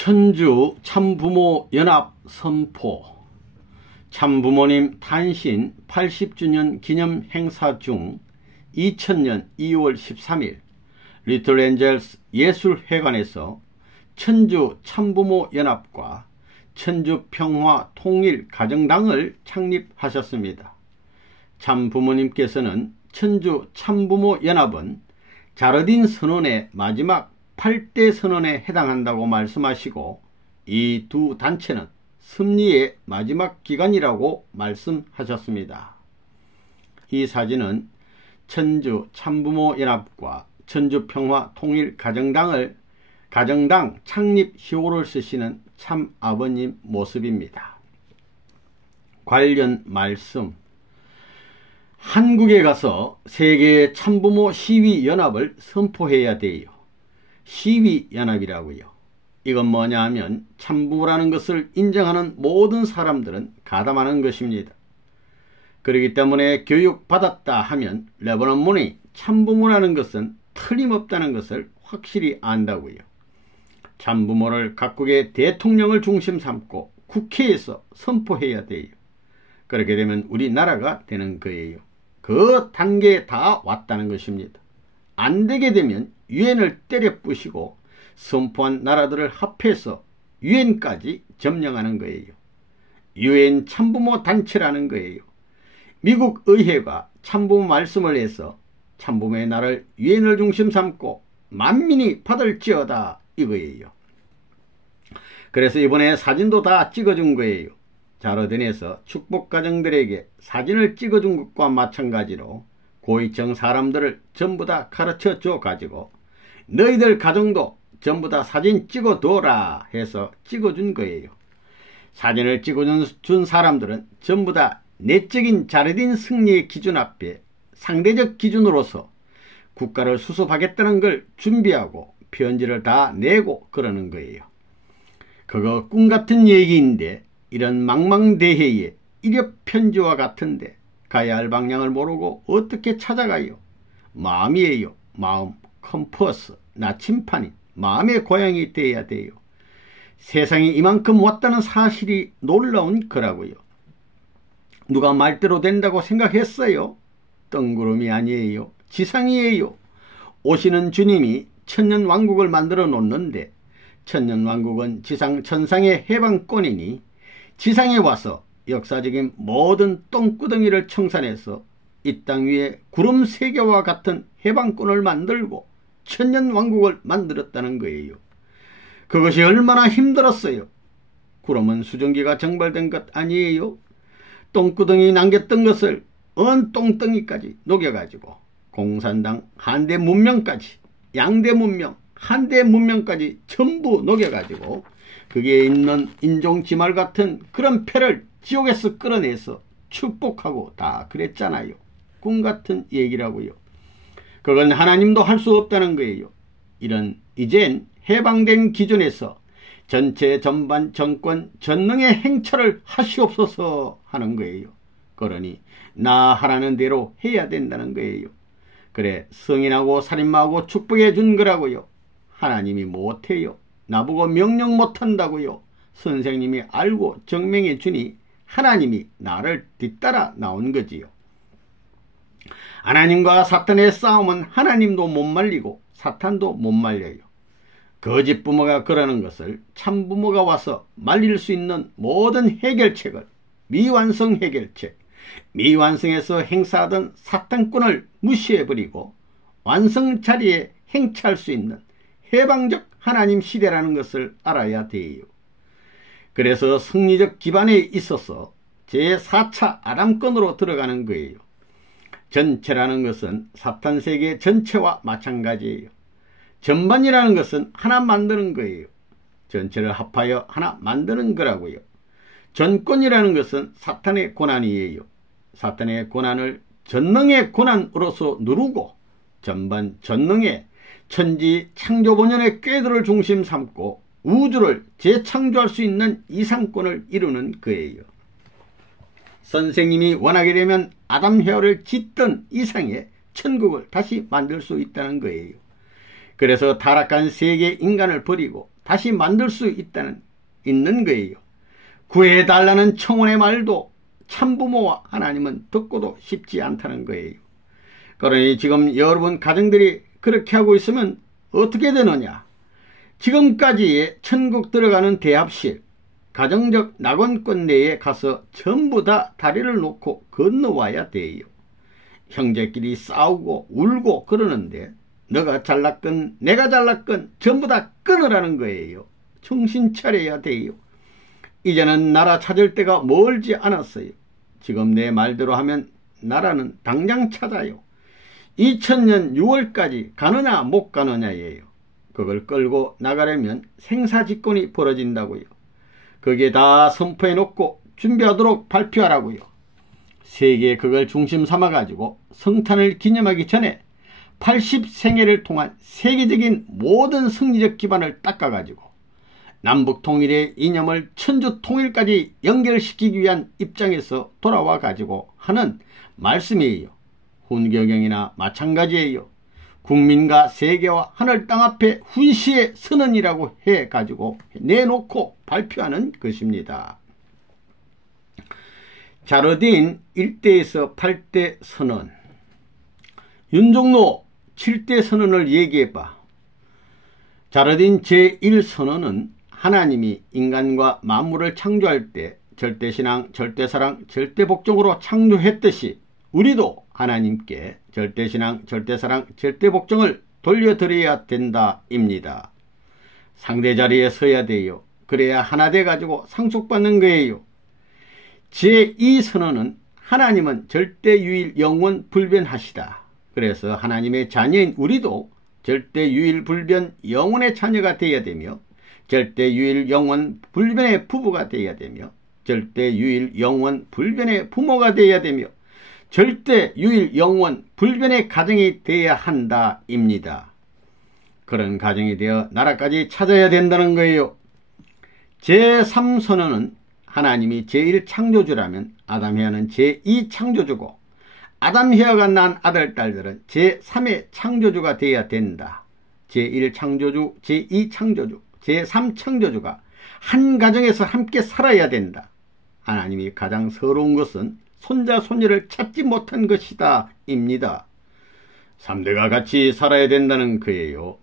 천주 참부모 연합 선포. 참부모님 탄신 80주년 기념 행사 중 2000년 2월 13일 리틀 엔젤스 예술회관에서 천주 참부모 연합과 천주 평화 통일 가정당을 창립하셨습니다. 참부모님께서는 천주 참부모 연합은 자르딘 선언의 마지막 8대 선언에 해당한다고 말씀하시고, 이 두 단체는 승리의 마지막 기간이라고 말씀하셨습니다. 이 사진은 천주 참부모 연합과 천주 평화 통일 가정당 창립 희호를 쓰시는 참 아버님 모습입니다. 관련 말씀. 한국에 가서 세계 참부모 시위연합을 선포해야 돼요. 시위연합이라고요. 이건 뭐냐 하면 참부모라는 것을 인정하는 모든 사람들은 가담하는 것입니다. 그렇기 때문에 교육받았다 하면 레버넌 문이 참부모라는 것은 틀림없다는 것을 확실히 안다고요. 참부모를 각국의 대통령을 중심 삼고 국회에서 선포해야 돼요. 그렇게 되면 우리나라가 되는 거예요. 그 단계에 다 왔다는 것입니다. 안 되게 되면 유엔을 때려 부시고 선포한 나라들을 합해서 유엔까지 점령하는 거예요. 유엔 참부모 단체라는 거예요. 미국 의회가 참부모 말씀을 해서 참부모의 날을 유엔을 중심 삼고 만민이 받을지어다 이거예요. 그래서 이번에 사진도 다 찍어준 거예요. 자르딘에서 축복가정들에게 사진을 찍어준 것과 마찬가지로 고위층 사람들을 전부 다 가르쳐 줘 가지고 너희들 가정도 전부 다 사진 찍어둬라 해서 찍어준 거예요. 사진을 찍어준 사람들은 전부 다 내적인 자르딘 승리의 기준 앞에 상대적 기준으로서 국가를 수습하겠다는 걸 준비하고 편지를 다 내고 그러는 거예요. 그거 꿈같은 얘기인데 이런 망망대해에 이력편지와 같은데 가야 할 방향을 모르고 어떻게 찾아가요? 마음이에요. 마음. 컴퍼스. 나침판이 마음의 고향이 돼야 돼요. 세상에 이만큼 왔다는 사실이 놀라운 거라고요. 누가 말대로 된다고 생각했어요? 뜬구름이 아니에요. 지상이에요. 오시는 주님이 천년왕국을 만들어 놓는데 천년왕국은 지상 천상의 해방권이니 지상에 와서 역사적인 모든 똥구덩이를 청산해서 이 땅 위에 구름 세계와 같은 해방권을 만들고 천년왕국을 만들었다는 거예요. 그것이 얼마나 힘들었어요. 구름은 수증기가 증발된 것 아니에요. 똥구덩이 남겼던 것을 언 똥덩이까지 녹여가지고 공산당 한대 문명까지 양대 문명 한대 문명까지 전부 녹여가지고 거기에 있는 인종지말 같은 그런 패를 지옥에서 끌어내서 축복하고 다 그랬잖아요. 꿈같은 얘기라고요. 그건 하나님도 할 수 없다는 거예요. 이젠 해방된 기준에서 전체 전반 정권 전능의 행차를 하시옵소서 하는 거예요. 그러니 나 하라는 대로 해야 된다는 거예요. 그래 승인하고 살인마하고 축복해 준 거라고요. 하나님이 못해요. 나보고 명령 못한다고요. 선생님이 알고 증명해 주니 하나님이 나를 뒤따라 나온 거지요. 하나님과 사탄의 싸움은 하나님도 못 말리고 사탄도 못 말려요. 거짓 부모가 그러는 것을 참 부모가 와서 말릴 수 있는 모든 해결책을 미완성 해결책, 미완성에서 행사하던 사탄꾼을 무시해버리고 완성 자리에 행차할 수 있는 해방적 하나님 시대라는 것을 알아야 돼요. 그래서 승리적 기반에 있어서 제4차 아담권으로 들어가는 거예요. 전체라는 것은 사탄 세계 전체와 마찬가지예요. 전반이라는 것은 하나 만드는 거예요. 전체를 합하여 하나 만드는 거라고요. 전권이라는 것은 사탄의 고난이에요. 사탄의 고난을 전능의 고난으로서 누르고 전반 전능의 천지 창조본연의 궤도를 중심 삼고 우주를 재창조할 수 있는 이상권을 이루는 거예요. 선생님이 원하게 되면 아담 헤어를 짓던 이상의 천국을 다시 만들 수 있다는 거예요. 그래서 타락한 세계 인간을 버리고 다시 만들 수 있는 거예요. 구해달라는 청혼의 말도 참부모와 하나님은 듣고도 싶지 않다는 거예요. 그러니 지금 여러분 가정들이 그렇게 하고 있으면 어떻게 되느냐? 지금까지 천국 들어가는 대합실, 가정적 낙원권 내에 가서 전부 다 다리를 놓고 건너와야 돼요. 형제끼리 싸우고 울고 그러는데 너가 잘났건 내가 잘났건 전부 다 끊으라는 거예요. 정신 차려야 돼요. 이제는 나라 찾을 때가 멀지 않았어요. 지금 내 말대로 하면 나라는 당장 찾아요. 2000년 6월까지 가느냐 못 가느냐예요. 그걸 끌고 나가려면 생사직권이 벌어진다고요. 거기에 다 선포해 놓고 준비하도록 발표하라고요. 세계에 그걸 중심 삼아가지고 성탄을 기념하기 전에 80생애를 통한 세계적인 모든 성리적 기반을 닦아가지고 남북통일의 이념을 천주통일까지 연결시키기 위한 입장에서 돌아와가지고 하는 말씀이에요. 훈교경이나 마찬가지예요. 국민과 세계와 하늘 땅 앞에 훈시의 선언이라고 해가지고 내놓고 발표하는 것입니다. 자르딘 1대에서 8대 선언, 윤종로 7대 선언을 얘기해봐. 자르딘 제1선언은 하나님이 인간과 만물을 창조할 때 절대신앙, 절대사랑, 절대복종으로 창조했듯이 우리도 하나님께 절대신앙, 절대사랑, 절대복종을 돌려드려야 된다 입니다. 상대 자리에 서야 돼요. 그래야 하나 돼가지고 상속받는 거예요. 제2선언은 하나님은 절대유일 영원 불변하시다. 그래서 하나님의 자녀인 우리도 절대유일 불변 영원의 자녀가 되어야 되며 절대유일 영원 불변의 부부가 되어야 되며 절대유일 영원 불변의 부모가 되어야 되며 절대유일 영원 불변의 가정이 되어야 한다 입니다. 그런 가정이 되어 나라까지 찾아야 된다는 거예요. 제3선언은 하나님이 제1창조주라면 아담헤아는 제2창조주고 아담헤아가 낳은 아들 딸들은 제3의 창조주가 되어야 된다. 제1창조주, 제2창조주, 제3창조주가 한 가정에서 함께 살아야 된다. 하나님이 가장 서러운 것은 손자 손녀를 찾지 못한 것이다 입니다. 3대가 같이 살아야 된다는 거예요.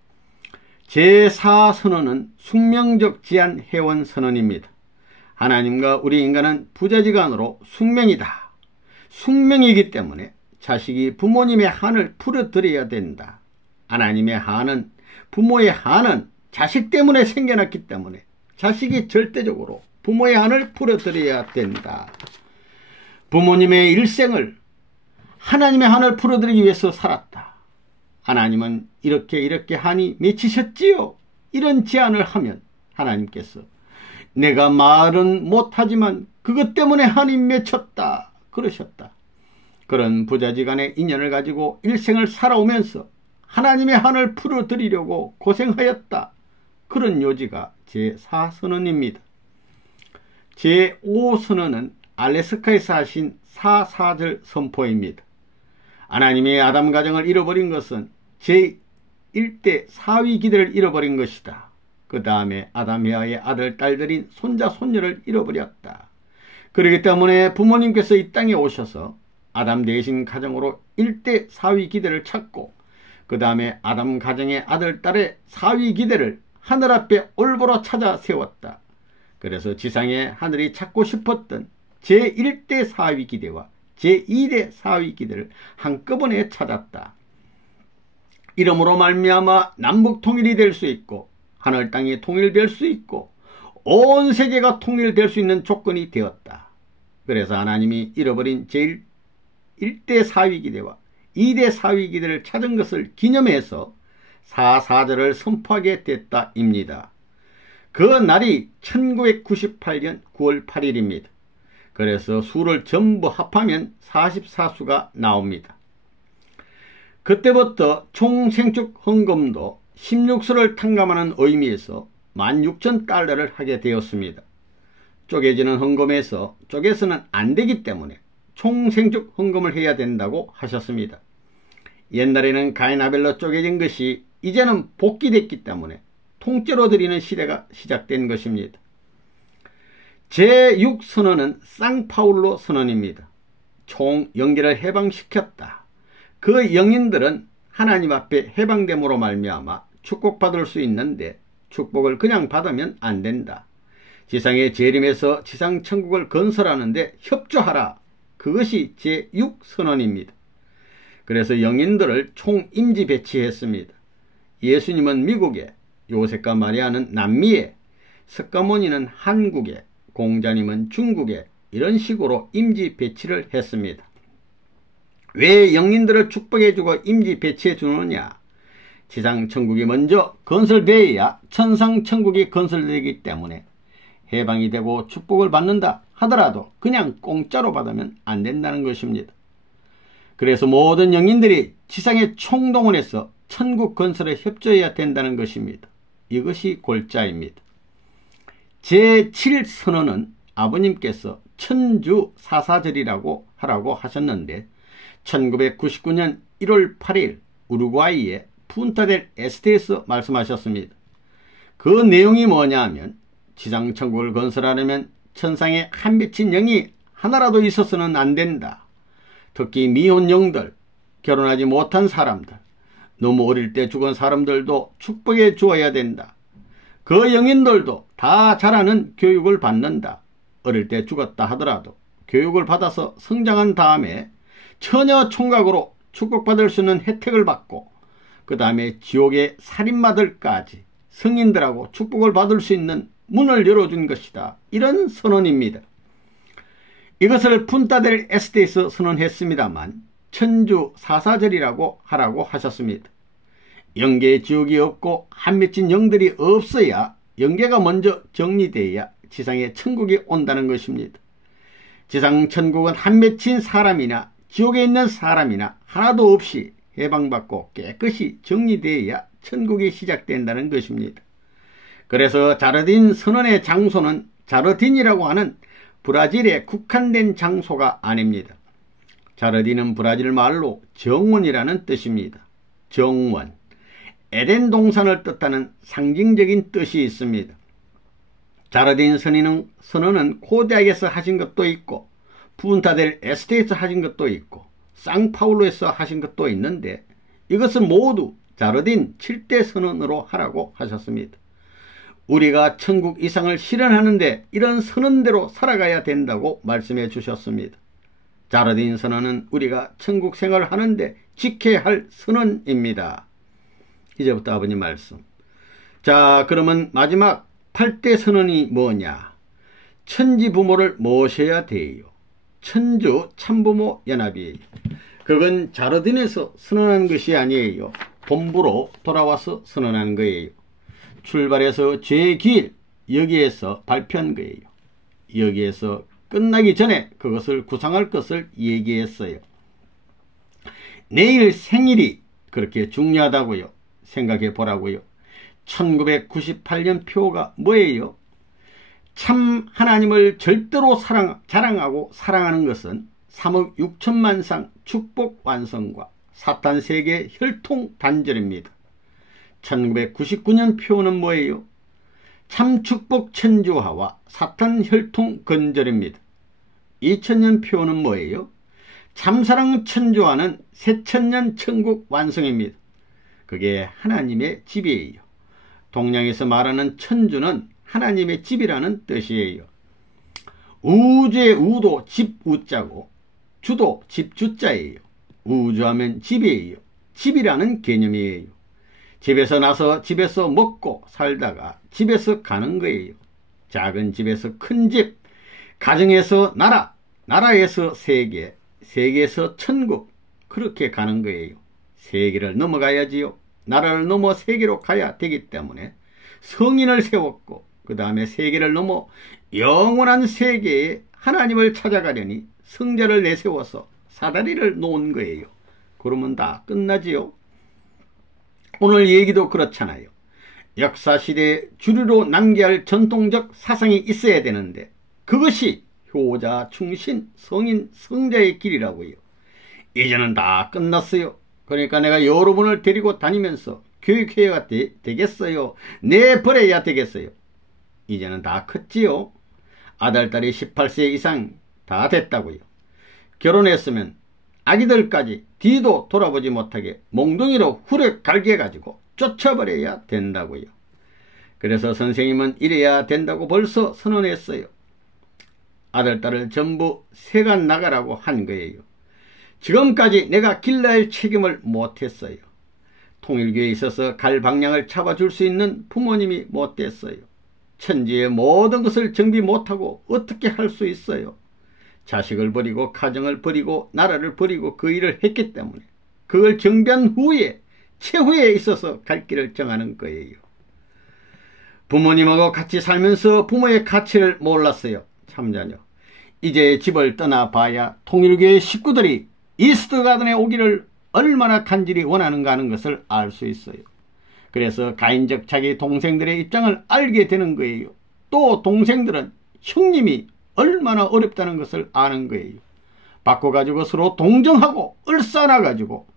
제4선언은 숙명적 제한 해원 선언입니다. 하나님과 우리 인간은 부자지간으로 숙명이다. 숙명이기 때문에 자식이 부모님의 한을 풀어드려야 된다. 하나님의 한은, 부모의 한은 자식 때문에 생겨났기 때문에 자식이 절대적으로 부모의 한을 풀어드려야 된다. 부모님의 일생을 하나님의 한을 풀어드리기 위해서 살았다. 하나님은 이렇게 한이 맺히셨지요? 이런 제안을 하면 하나님께서 내가 말은 못하지만 그것 때문에 한이 맺혔다 그러셨다. 그런 부자지간의 인연을 가지고 일생을 살아오면서 하나님의 한을 풀어드리려고 고생하였다. 그런 요지가 제4선언입니다. 제5선언은 알래스카에서 하신 4.4절 선포입니다. 하나님의 아담 가정을 잃어버린 것은 제1대 사위 기대를 잃어버린 것이다. 그 다음에 아담헤아의 아들 딸들인 손자 손녀를 잃어버렸다. 그렇기 때문에 부모님께서 이 땅에 오셔서 아담 대신 가정으로 1대 사위 기대를 찾고 그 다음에 아담 가정의 아들 딸의 사위 기대를 하늘 앞에 올보로 찾아 세웠다. 그래서 지상에 하늘이 찾고 싶었던 제1대 사위 기대와 제2대 사위 기대를 한꺼번에 찾았다. 이러므로 말미암아 남북 통일이 될 수 있고 하늘 땅이 통일될 수 있고 온 세계가 통일될 수 있는 조건이 되었다. 그래서 하나님이 잃어버린 제1대 사위 기대와 2대 사위 기대를 찾은 것을 기념해서 4.4절을 선포하게 됐다 입니다. 그 날이 1998년 9월 8일입니다. 그래서 수를 전부 합하면 44수가 나옵니다. 그때부터 총생축 헌금도 16수를 탕감하는 의미에서 16,000달러를 하게 되었습니다. 쪼개지는 헌금에서 쪼개서는 안 되기 때문에 총생축 헌금을 해야 된다고 하셨습니다. 옛날에는 가인 아벨로 쪼개진 것이 이제는 복귀됐기 때문에 통째로 드리는 시대가 시작된 것입니다. 제6선언은 쌍파울로 선언입니다. 총 영계를 해방시켰다. 그 영인들은 하나님 앞에 해방됨으로 말미암아 축복받을 수 있는데 축복을 그냥 받으면 안 된다. 지상의 재림에서 지상천국을 건설하는데 협조하라. 그것이 제6선언입니다. 그래서 영인들을 총 임지 배치했습니다. 예수님은 미국에, 요셉과 마리아는 남미에, 석가모니는 한국에, 공자님은 중국에 이런 식으로 임지 배치를 했습니다. 왜 영인들을 축복해주고 임지 배치해 주느냐? 지상천국이 먼저 건설되어야 천상천국이 건설되기 때문에 해방이 되고 축복을 받는다 하더라도 그냥 공짜로 받으면 안 된다는 것입니다. 그래서 모든 영인들이 지상에 총동원해서 천국 건설에 협조해야 된다는 것입니다. 이것이 골자입니다. 제7선언은 아버님께서 천주 사사절이라고 하라고 하셨는데 1999년 1월 8일 우루과이의 푼타델 에스테에서 말씀하셨습니다. 그 내용이 뭐냐 하면 지상천국을 건설하려면 천상에 한 맺힌 영이 하나라도 있어서는 안 된다. 특히 미혼 영들, 결혼하지 못한 사람들, 너무 어릴 때 죽은 사람들도 축복해 주어야 된다. 그 영인들도 다 자라는 교육을 받는다. 어릴 때 죽었다 하더라도 교육을 받아서 성장한 다음에 처녀 총각으로 축복받을 수 있는 혜택을 받고 그 다음에 지옥의 살인마들까지 성인들하고 축복을 받을 수 있는 문을 열어준 것이다. 이런 선언입니다. 이것을 푼타델 에스테에서 선언했습니다만 천주 사사절이라고 하라고 하셨습니다. 영계에 지옥이 없고 한 맺힌 영들이 없어야 영계가 먼저 정리되어야 지상에 천국이 온다는 것입니다. 지상 천국은 한 맺힌 사람이나 지옥에 있는 사람이나 하나도 없이 해방받고 깨끗이 정리되어야 천국이 시작된다는 것입니다. 그래서 자르딘 선언의 장소는 자르딘이라고 하는 브라질에 국한된 장소가 아닙니다. 자르딘은 브라질 말로 정원이라는 뜻입니다. 정원, 에덴 동산을 뜻하는 상징적인 뜻이 있습니다. 자르딘 선언은 코디악에서 하신 것도 있고 푼타델 에스테에서 하신 것도 있고 상파울로에서 하신 것도 있는데 이것은 모두 자르딘 7대 선언으로 하라고 하셨습니다. 우리가 천국 이상을 실현하는데 이런 선언대로 살아가야 된다고 말씀해 주셨습니다. 자르딘 선언은 우리가 천국 생활을 하는데 지켜야 할 선언입니다. 이제부터 아버님 말씀. 자, 그러면 마지막 8대 선언이 뭐냐? 천지 부모를 모셔야 돼요. 천주 참부모 연합이에요. 그건 자르딘에서 선언한 것이 아니에요. 본부로 돌아와서 선언한 거예요. 출발해서 죄의 길, 여기에서 발표한 거예요. 여기에서 끝나기 전에 그것을 구상할 것을 얘기했어요. 내일 생일이 그렇게 중요하다고요. 생각해 보라고요. 1998년 표가 뭐예요? 참 하나님을 절대로 자랑하고 사랑하는 것은 3억 6천만 상 축복 완성과 사탄 세계 혈통 단절입니다. 1999년 표는 뭐예요? 참 축복 천주화와 사탄 혈통 건절입니다. 2000년 표는 뭐예요? 참사랑 천주화는 새천년 천국 완성입니다. 그게 하나님의 집이에요. 동양에서 말하는 천주는 하나님의 집이라는 뜻이에요. 우주의 우도 집 우자고 주도 집 주자예요. 우주하면 집이에요. 집이라는 개념이에요. 집에서 나서 집에서 먹고 살다가 집에서 가는 거예요. 작은 집에서 큰 집, 가정에서 나라, 나라에서 세계, 세계에서 천국, 그렇게 가는 거예요. 세계를 넘어가야지요. 나라를 넘어 세계로 가야 되기 때문에 성인을 세웠고 그 다음에 세계를 넘어 영원한 세계에 하나님을 찾아가려니 성자를 내세워서 사다리를 놓은 거예요. 그러면 다 끝나지요. 오늘 얘기도 그렇잖아요. 역사시대에 주류로 남겨야 할 전통적 사상이 있어야 되는데 그것이 효자, 충신, 성인, 성자의 길이라고요. 이제는 다 끝났어요. 그러니까 내가 여러분을 데리고 다니면서 교육해야 되겠어요? 내버려야 되겠어요? 이제는 다 컸지요. 아들, 딸이 18세 이상 다 됐다고요. 결혼했으면 아기들까지 뒤도 돌아보지 못하게 몽둥이로 후려 갈겨가지고 쫓아버려야 된다고요. 그래서 선생님은 이래야 된다고 벌써 선언했어요. 아들, 딸을 전부 세간 나가라고 한 거예요. 지금까지 내가 길러야 할 책임을 못했어요. 통일교에 있어서 갈 방향을 잡아줄 수 있는 부모님이 못됐어요. 천지의 모든 것을 정비 못하고 어떻게 할 수 있어요? 자식을 버리고 가정을 버리고 나라를 버리고 그 일을 했기 때문에 그걸 정비한 후에 최후에 있어서 갈 길을 정하는 거예요. 부모님하고 같이 살면서 부모의 가치를 몰랐어요. 참자녀. 이제 집을 떠나봐야 통일교의 식구들이 이스트 가든에 오기를 얼마나 간절히 원하는가 하는 것을 알 수 있어요. 그래서 가인적 자기 동생들의 입장을 알게 되는 거예요. 또 동생들은 형님이 얼마나 어렵다는 것을 아는 거예요. 바꿔가지고 서로 동정하고 얼싸나가지고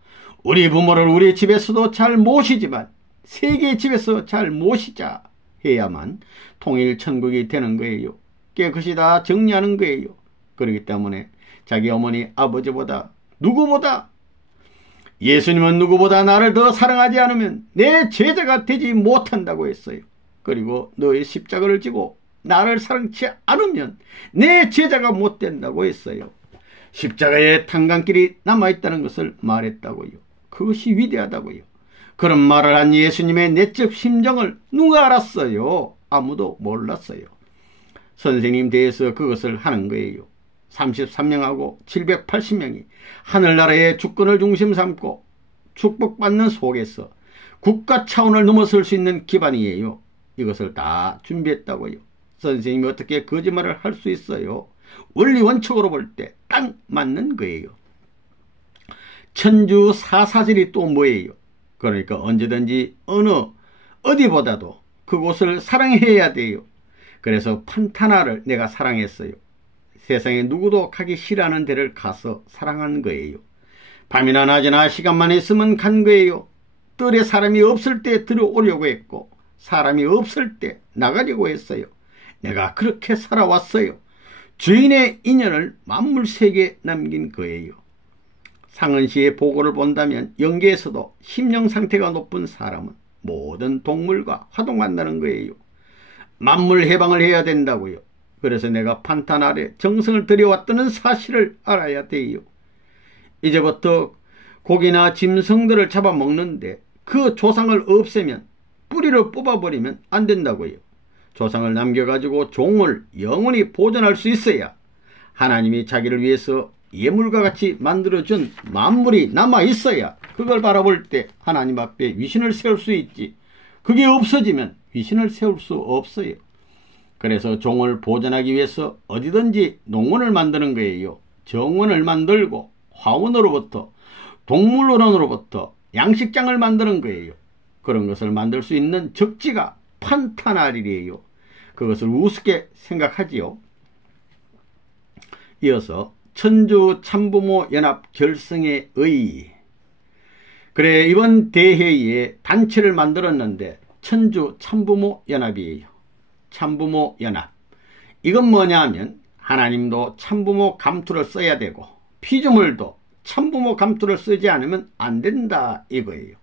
우리 부모를 우리 집에서도 잘 모시지만 세계의 집에서 잘 모시자 해야만 통일천국이 되는 거예요. 깨끗이 다 정리하는 거예요. 그렇기 때문에 자기 어머니 아버지보다 누구보다 예수님은 누구보다 나를 더 사랑하지 않으면 내 제자가 되지 못한다고 했어요. 그리고 너의 십자가를 지고 나를 사랑치 않으면 내 제자가 못 된다고 했어요. 십자가에 탄강길이 남아있다는 것을 말했다고요. 그것이 위대하다고요. 그런 말을 한 예수님의 내적 심정을 누가 알았어요? 아무도 몰랐어요. 선생님 대해서 그것을 하는 거예요. 33명하고 780명이 하늘나라의 주권을 중심 삼고 축복받는 속에서 국가 차원을 넘어설 수 있는 기반이에요. 이것을 다 준비했다고요. 선생님이 어떻게 거짓말을 할 수 있어요? 원리 원칙으로 볼 때 딱 맞는 거예요. 천주 사사절이 또 뭐예요? 그러니까 언제든지 어디보다도 그곳을 사랑해야 돼요. 그래서 판타나를 내가 사랑했어요. 세상에 누구도 가기 싫어하는 데를 가서 사랑한 거예요. 밤이나 낮이나 시간만 있으면 간 거예요. 뜰에 사람이 없을 때 들어오려고 했고 사람이 없을 때 나가려고 했어요. 내가 그렇게 살아왔어요. 주인의 인연을 만물세계에 남긴 거예요. 상은시의 보고를 본다면 영계에서도 심령 상태가 높은 사람은 모든 동물과 화동한다는 거예요. 만물 해방을 해야 된다고요. 그래서 내가 판타나에 정성을 들여왔다는 사실을 알아야 돼요. 이제부터 고기나 짐승들을 잡아먹는데 그 조상을 없애면 뿌리를 뽑아버리면 안 된다고요. 조상을 남겨가지고 종을 영원히 보존할 수 있어야 하나님이 자기를 위해서 예물과 같이 만들어준 만물이 남아있어야 그걸 바라볼 때 하나님 앞에 위신을 세울 수 있지. 그게 없어지면 위신을 세울 수 없어요. 그래서 종을 보존하기 위해서 어디든지 농원을 만드는 거예요. 정원을 만들고 화원으로부터 동물원으로부터 양식장을 만드는 거예요. 그런 것을 만들 수 있는 적지가 판타나리에요. 그것을 우습게 생각하지요. 이어서 천주 참부모 연합 결성의 의. 그래, 이번 대회에 단체를 만들었는데 천주 참부모 연합이에요. 참부모 연합. 이건 뭐냐 하면 하나님도 참부모 감투를 써야 되고 피조물도 참부모 감투를 쓰지 않으면 안 된다 이거예요.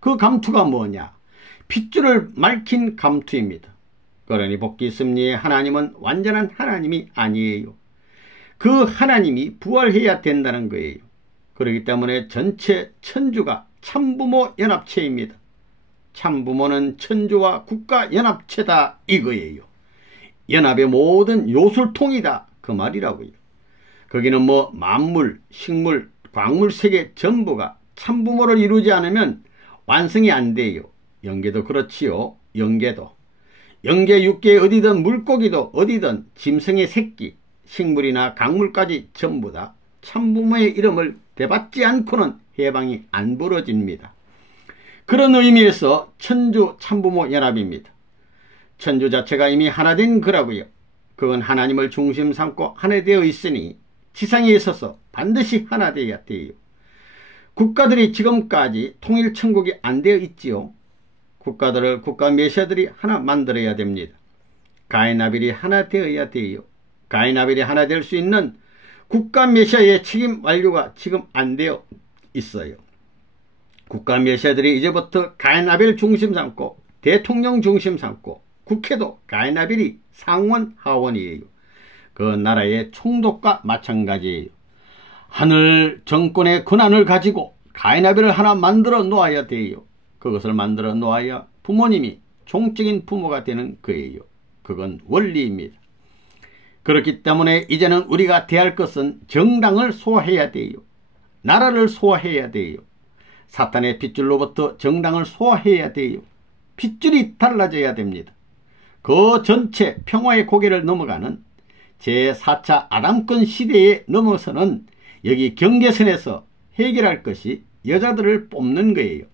그 감투가 뭐냐? 핏줄을 맑힌 감투입니다. 그러니 복귀 섭리의 하나님은 완전한 하나님이 아니에요. 그 하나님이 부활해야 된다는 거예요. 그렇기 때문에 전체 천주가 참부모 연합체입니다. 참부모는 천주와 국가 연합체다 이거예요. 연합의 모든 요술통이다 그 말이라고요. 거기는 뭐 만물, 식물, 광물 세계 전부가 참부모를 이루지 않으면 완성이 안 돼요. 영계도 그렇지요. 영계도. 영계 육계 어디든 물고기도 어디든 짐승의 새끼, 식물이나 강물까지 전부 다 참부모의 이름을 대받지 않고는 해방이 안 벌어집니다. 그런 의미에서 천주 참부모 연합입니다. 천주 자체가 이미 하나 된 거라고요. 그건 하나님을 중심 삼고 하나 되어 있으니 지상에 있어서 반드시 하나 되어야 돼요. 국가들이 지금까지 통일천국이 안 되어 있지요. 국가들을 국가 메시아들이 하나 만들어야 됩니다. 가인 아벨이 하나 되어야 돼요. 가인 아벨이 하나 될 수 있는 국가 메시아의 책임 완료가 지금 안 되어 있어요. 국가 메시아들이 이제부터 가인 아벨 중심 삼고 대통령 중심 삼고 국회도 가인 아벨이 상원 하원이에요. 그 나라의 총독과 마찬가지예요. 하늘 정권의 권한을 가지고 가인 아벨을 하나 만들어 놓아야 돼요. 그것을 만들어 놓아야 부모님이 종적인 부모가 되는 거예요. 그건 원리입니다. 그렇기 때문에 이제는 우리가 대할 것은 정당을 소화해야 돼요. 나라를 소화해야 돼요. 사탄의 핏줄로부터 정당을 소화해야 돼요. 핏줄이 달라져야 됩니다. 그 전체 평화의 고개를 넘어가는 제4차 아담권 시대에 넘어서는 여기 경계선에서 해결할 것이 여자들을 뽑는 거예요.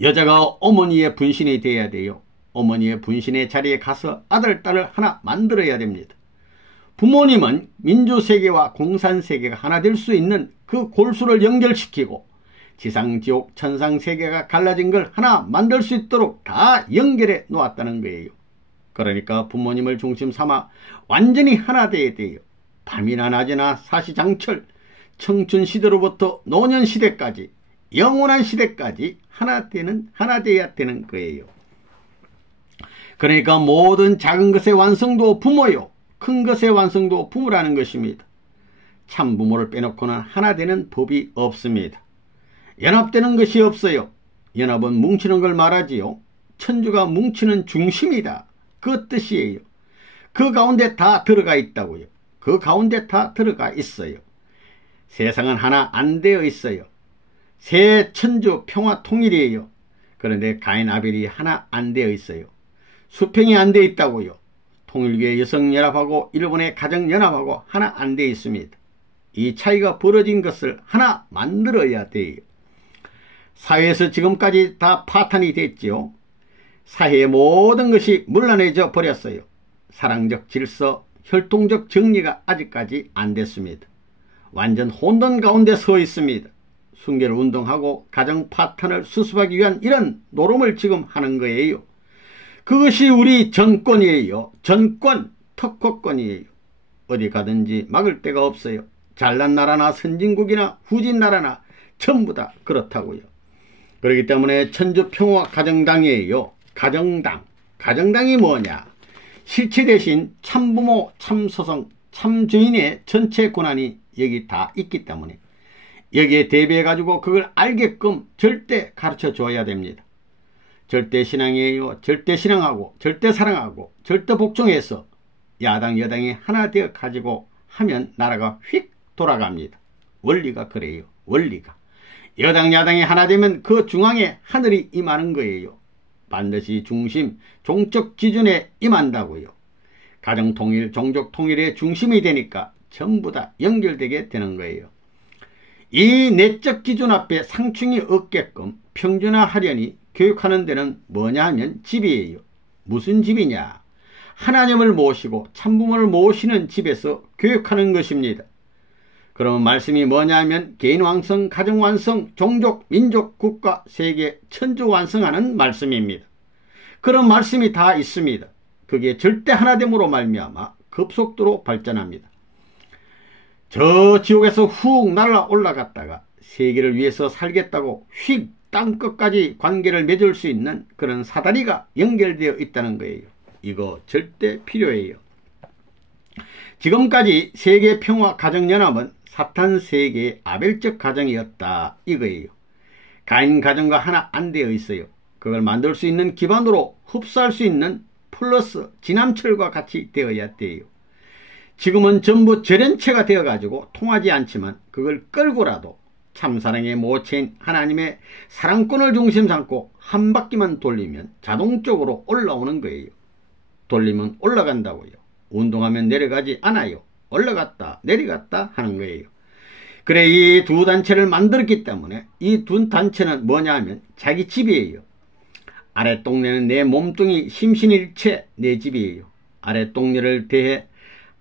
여자가 어머니의 분신이 돼야 돼요. 어머니의 분신의 자리에 가서 아들, 딸을 하나 만들어야 됩니다. 부모님은 민주세계와 공산세계가 하나 될 수 있는 그 골수를 연결시키고 지상, 지옥, 천상세계가 갈라진 걸 하나 만들 수 있도록 다 연결해 놓았다는 거예요. 그러니까 부모님을 중심 삼아 완전히 하나 돼야 돼요. 밤이나 낮이나 사시장철, 청춘시대로부터 노년시대까지 영원한 시대까지 하나 돼야 되는 거예요. 그러니까 모든 작은 것의 완성도 부모요, 큰 것의 완성도 부모라는 것입니다. 참부모를 빼놓고는 하나 되는 법이 없습니다. 연합되는 것이 없어요. 연합은 뭉치는 걸 말하지요. 천주가 뭉치는 중심이다. 그 뜻이에요. 그 가운데 다 들어가 있다고요. 그 가운데 다 들어가 있어요. 세상은 하나 안 되어 있어요. 새 천주 평화 통일이에요. 그런데 가인 아벨이 하나 안 되어 있어요. 수평이 안 되어 있다고요. 통일교의 여성연합하고 일본의 가정연합하고 하나 안 되어 있습니다. 이 차이가 벌어진 것을 하나 만들어야 돼요. 사회에서 지금까지 다 파탄이 됐지요. 사회의 모든 것이 물러내져 버렸어요. 사랑적 질서, 혈통적 정리가 아직까지 안 됐습니다. 완전 혼돈 가운데 서 있습니다. 순결 운동하고 가정 파탄을 수습하기 위한 이런 노름을 지금 하는 거예요. 그것이 우리 정권이에요. 전권, 특허권이에요. 어디 가든지 막을 데가 없어요. 잘난 나라나 선진국이나 후진 나라나 전부 다 그렇다고요. 그렇기 때문에 천주평화 가정당이에요. 가정당. 가정당이 뭐냐? 실체 대신 참부모, 참소성, 참주인의 전체 권한이 여기 다 있기 때문에 여기에 대비해 가지고 그걸 알게끔 절대 가르쳐 줘야 됩니다. 절대 신앙이에요. 절대 신앙하고 절대 사랑하고 절대 복종해서 야당 여당이 하나 되어 가지고 하면 나라가 휙 돌아갑니다. 원리가 그래요. 원리가. 여당 야당이 하나 되면 그 중앙에 하늘이 임하는 거예요. 반드시 중심, 종적 기준에 임한다고요. 가정통일, 종족통일의 중심이 되니까 전부 다 연결되게 되는 거예요. 이 내적 기준 앞에 상충이 없게끔 평준화하려니 교육하는 데는 뭐냐 하면 집이에요. 무슨 집이냐? 하나님을 모시고 참부모를 모시는 집에서 교육하는 것입니다. 그러면 말씀이 뭐냐 하면 개인 완성, 가정 완성, 종족, 민족, 국가, 세계, 천주 완성하는 말씀입니다. 그런 말씀이 다 있습니다. 그게 절대 하나됨으로 말미암아 급속도로 발전합니다. 저 지옥에서 훅 날아 올라갔다가 세계를 위해서 살겠다고 휙 땅끝까지 관계를 맺을 수 있는 그런 사다리가 연결되어 있다는 거예요. 이거 절대 필요해요. 지금까지 세계 평화 가정연합은 사탄 세계의 아벨적 가정이었다 이거예요. 가인 가정과 하나 안 되어 있어요. 그걸 만들 수 있는 기반으로 흡수할 수 있는 플러스 지남철과 같이 되어야 돼요. 지금은 전부 절연체가 되어가지고 통하지 않지만 그걸 끌고라도 참사랑의 모체인 하나님의 사랑권을 중심 삼고 한 바퀴만 돌리면 자동적으로 올라오는 거예요. 돌리면 올라간다고요. 운동하면 내려가지 않아요. 올라갔다 내려갔다 하는 거예요. 그래 이 두 단체를 만들었기 때문에 이 두 단체는 뭐냐 하면 자기 집이에요. 아랫동네는 내 몸뚱이 심신일체 내 집이에요. 아랫동네를 대해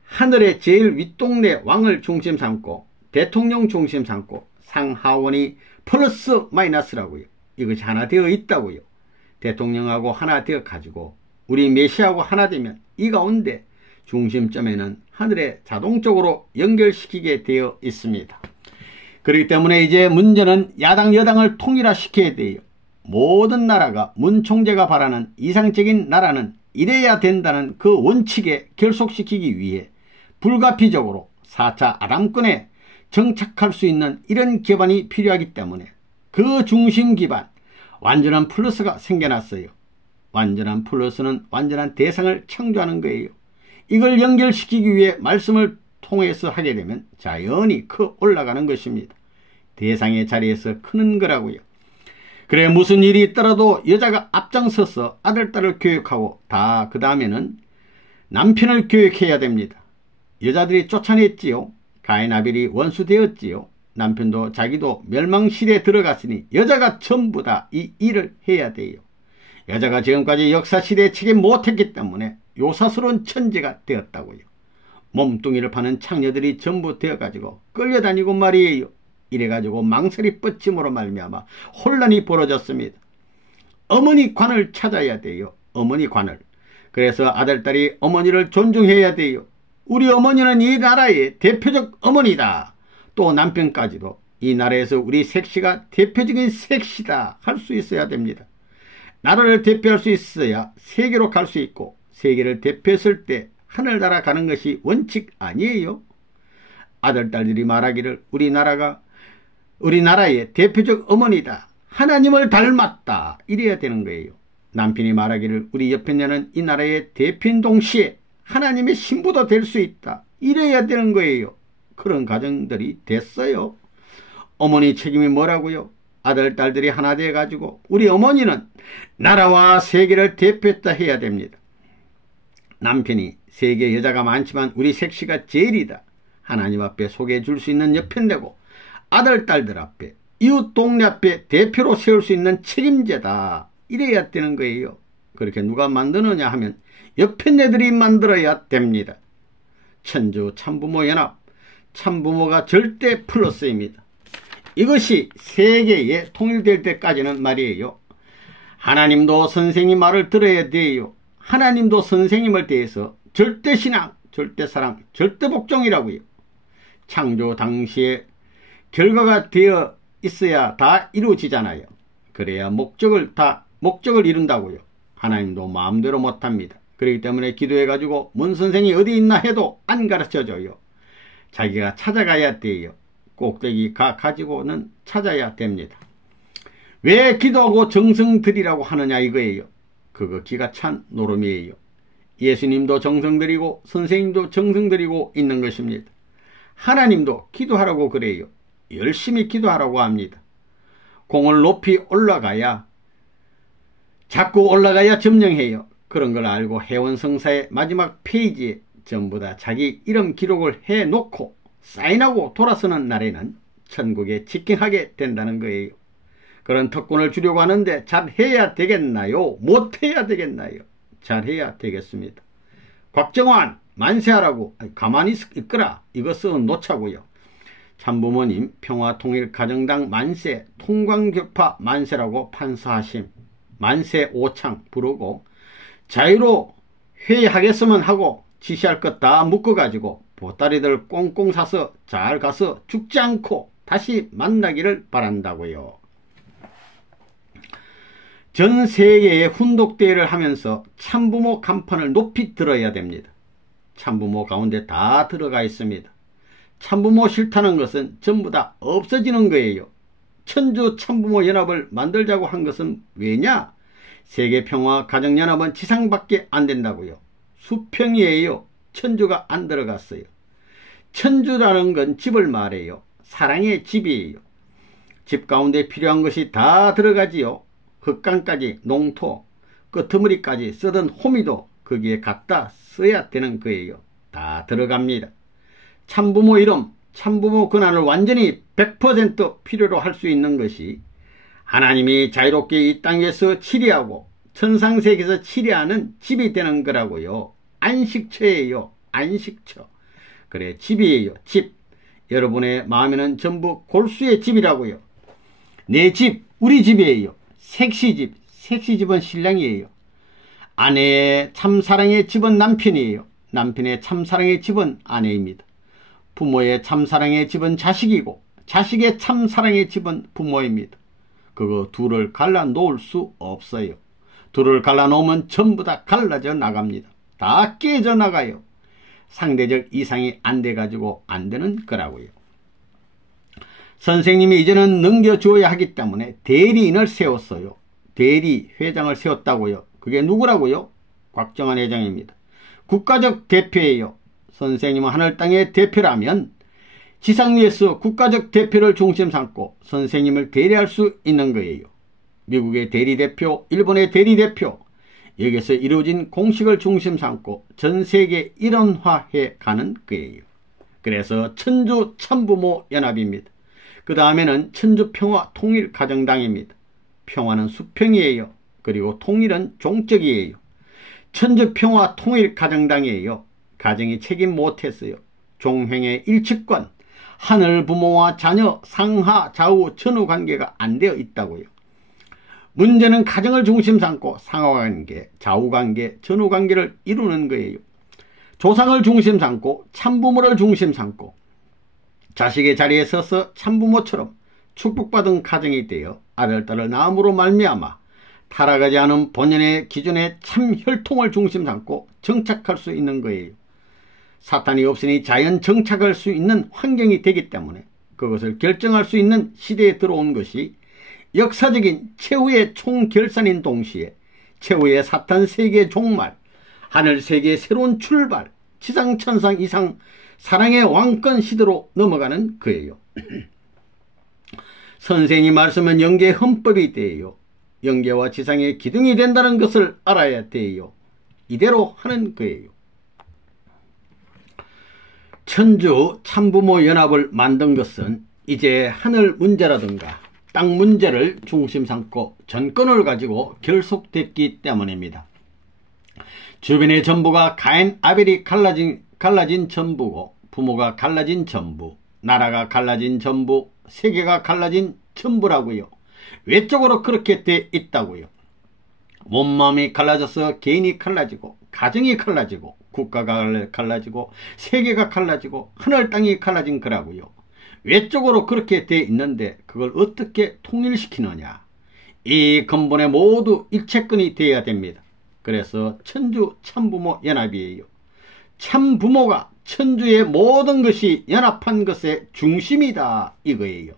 하늘의 제일 윗동네 왕을 중심 삼고 대통령 중심 삼고 상하원이 플러스 마이너스라고요. 이것이 하나 되어 있다고요. 대통령하고 하나 되어 가지고 우리 메시아하고 하나 되면 이 가운데 중심점에는 하늘에 자동적으로 연결시키게 되어 있습니다. 그렇기 때문에 이제 문제는 야당 여당을 통일화시켜야 돼요. 모든 나라가 문 총재가 바라는 이상적인 나라는 이래야 된다는 그 원칙에 결속시키기 위해 불가피적으로 4차 아담권에 정착할 수 있는 이런 기반이 필요하기 때문에 그 중심 기반 완전한 플러스가 생겨났어요. 완전한 플러스는 완전한 대상을 창조하는 거예요. 이걸 연결시키기 위해 말씀을 통해서 하게 되면 자연히 올라가는 것입니다. 대상의 자리에서 크는 거라고요. 그래 무슨 일이 있더라도 여자가 앞장서서 아들, 딸을 교육하고 다 그 다음에는 남편을 교육해야 됩니다. 여자들이 쫓아냈지요. 가인 아벨이 원수되었지요. 남편도 자기도 멸망시대에 들어갔으니 여자가 전부 다 이 일을 해야 돼요. 여자가 지금까지 역사시대에 책임 못했기 때문에 요사스러운 천재가 되었다고요. 몸뚱이를 파는 창녀들이 전부 되어가지고 끌려다니고 말이에요. 이래가지고 망설이 뻗침으로 말미암아 혼란이 벌어졌습니다. 어머니 관을 찾아야 돼요. 어머니 관을. 그래서 아들딸이 어머니를 존중해야 돼요. 우리 어머니는 이 나라의 대표적 어머니다. 또 남편까지도 이 나라에서 우리 색시가 대표적인 색시다 할 수 있어야 됩니다. 나라를 대표할 수 있어야 세계로 갈 수 있고 세계를 대표했을 때 하늘나라 가는 것이 원칙 아니에요. 아들, 딸들이 말하기를 우리 나라의 대표적 어머니다. 하나님을 닮았다. 이래야 되는 거예요. 남편이 말하기를 우리 여편녀는 이 나라의 대표인 동시에 하나님의 신부도 될 수 있다. 이래야 되는 거예요. 그런 가정들이 됐어요. 어머니 책임이 뭐라고요? 아들, 딸들이 하나 돼가지고 우리 어머니는 나라와 세계를 대표했다 해야 됩니다. 남편이 세계 여자가 많지만 우리 색시가 제일이다. 하나님 앞에 소개해 줄 수 있는 여편되고 아들, 딸들 앞에 이웃 동네 앞에 대표로 세울 수 있는 책임제다. 이래야 되는 거예요. 그렇게 누가 만드느냐 하면 여편네들이 만들어야 됩니다. 천주 참부모 연합, 참부모가 절대 플러스입니다. 이것이 세계에 통일될 때까지는 말이에요. 하나님도 선생님 말을 들어야 돼요. 하나님도 선생님을 대해서 절대신앙, 절대사랑, 절대복종이라고요. 창조 당시에 결과가 되어 있어야 다 이루어지잖아요. 그래야 목적을 이룬다고요. 하나님도 마음대로 못합니다. 그렇기 때문에 기도해가지고 문 선생이 어디 있나 해도 안 가르쳐줘요. 자기가 찾아가야 돼요. 꼭대기 가지고는 찾아야 됩니다. 왜 기도하고 정성 들이라고 하느냐 이거예요. 그거 기가 찬 노름이에요. 예수님도 정성 들이고 선생님도 정성 들이고 있는 것입니다. 하나님도 기도하라고 그래요. 열심히 기도하라고 합니다. 공을 높이 자꾸 올라가야 점령해요. 그런 걸 알고 회원성사의 마지막 페이지에 전부 다 자기 이름 기록을 해놓고 사인하고 돌아서는 날에는 천국에 직행하게 된다는 거예요. 그런 특권을 주려고 하는데 잘해야 되겠나요? 못해야 되겠나요? 잘해야 되겠습니다. 곽정환 만세하라고 가만히 있거라 이거 써 놓자고요. 참부모님 평화통일가정당 만세 통광격파 만세라고 판서하심. 만세 오창 부르고 자유로 회의하겠으면 하고 지시할 것 다 묶어가지고 보따리들 꽁꽁 사서 잘 가서 죽지 않고 다시 만나기를 바란다고요. 전 세계에 훈독대회를 하면서 참부모 간판을 높이 들어야 됩니다. 참부모 가운데 다 들어가 있습니다. 참부모 싫다는 것은 전부 다 없어지는 거예요. 천주 참부모 연합을 만들자고 한 것은 왜냐? 세계평화가정연합은 지상밖에 안 된다고요. 수평이에요. 천주가 안 들어갔어요. 천주라는 건 집을 말해요. 사랑의 집이에요. 집 가운데 필요한 것이 다 들어가지요. 흙강까지 농토, 끄트머리까지 쓰던 호미도 거기에 갖다 써야 되는 거예요. 다 들어갑니다. 참부모 이름, 참부모 권한을 완전히 100% 필요로 할 수 있는 것이 하나님이 자유롭게 이 땅에서 치리하고 천상세계에서 치리하는 집이 되는 거라고요. 안식처예요. 안식처. 그래 집이에요. 집. 여러분의 마음에는 전부 골수의 집이라고요. 내 집, 우리 집이에요. 색시집, 셋의 집은 신랑이에요. 아내의 참사랑의 집은 남편이에요. 남편의 참사랑의 집은 아내입니다. 부모의 참사랑의 집은 자식이고 자식의 참사랑의 집은 부모입니다. 그거 둘을 갈라놓을 수 없어요. 둘을 갈라놓으면 전부 다 갈라져 나갑니다. 다 깨져 나가요. 상대적 이상이 안 돼가지고 안 되는 거라고요. 선생님이 이제는 넘겨줘야 하기 때문에 대리인을 세웠어요. 대리회장을 세웠다고요. 그게 누구라고요? 곽정환 회장입니다. 국가적 대표예요. 선생님은 하늘 땅의 대표라면 지상 위에서 국가적 대표를 중심 삼고 선생님을 대리할 수 있는 거예요. 미국의 대리대표, 일본의 대리대표, 여기서 이루어진 공식을 중심 삼고 전 세계 일원화해 가는 거예요. 그래서 천주 참부모 연합입니다. 그 다음에는 천주평화통일가정당입니다. 평화는 수평이에요. 그리고 통일은 종적이에요. 천주평화통일가정당이에요. 가정이 책임 못했어요. 종횡의 일치권, 하늘 부모와 자녀 상하 좌우 전후 관계가 안 되어 있다고요. 문제는 가정을 중심 삼고 상하관계, 좌우관계, 전후관계를 이루는 거예요. 조상을 중심 삼고 참부모를 중심 삼고 자식의 자리에 서서 참부모처럼 축복받은 가정이 되어 아들, 딸을 낳음으로 말미암아 타락하지 않은 본연의 기준의 참 혈통을 중심 삼고 정착할 수 있는 거예요. 사탄이 없으니 자연 정착할 수 있는 환경이 되기 때문에 그것을 결정할 수 있는 시대에 들어온 것이 역사적인 최후의 총결산인 동시에 최후의 사탄 세계의 종말, 하늘 세계의 새로운 출발, 지상 천상 이상 사랑의 왕권 시대로 넘어가는 거예요. 선생님 말씀은 영계의 헌법이 돼요. 영계와 지상의 기둥이 된다는 것을 알아야 돼요. 이대로 하는 거예요. 천주 참부모 연합을 만든 것은 이제 하늘 문제라든가 땅 문제를 중심 삼고 전권을 가지고 결속됐기 때문입니다. 주변의 전부가 가인 아벨이 갈라진 전부고 부모가 갈라진 전부, 나라가 갈라진 전부, 세계가 갈라진 전부라고요. 외적으로 그렇게 돼 있다고요. 몸마음이 갈라져서 개인이 갈라지고 가정이 갈라지고 국가가 갈라지고 세계가 갈라지고 하늘 땅이 갈라진 거라고요. 외적으로 그렇게 돼 있는데 그걸 어떻게 통일시키느냐. 이 근본에 모두 일체권이 되어야 됩니다. 그래서 천주 참부모 연합이에요. 참부모가 천주의 모든 것이 연합한 것의 중심이다 이거예요.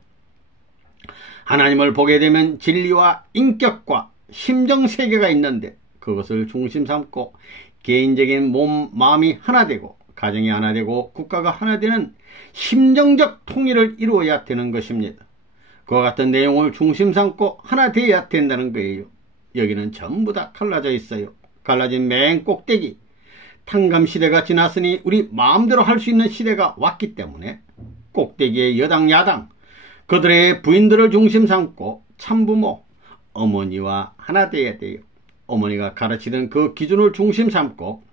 하나님을 보게 되면 진리와 인격과 심정세계가 있는데 그것을 중심 삼고 개인적인 몸, 마음이 하나 되고 가정이 하나 되고 국가가 하나 되는 심정적 통일을 이루어야 되는 것입니다. 그와 같은 내용을 중심 삼고 하나 되어야 된다는 거예요. 여기는 전부 다 갈라져 있어요. 갈라진 맨 꼭대기. 탕감시대가 지났으니 우리 마음대로 할 수 있는 시대가 왔기 때문에 꼭대기의 여당 야당 그들의 부인들을 중심 삼고 참부모 어머니와 하나 되어야 돼요. 어머니가 가르치던 그 기준을 중심 삼고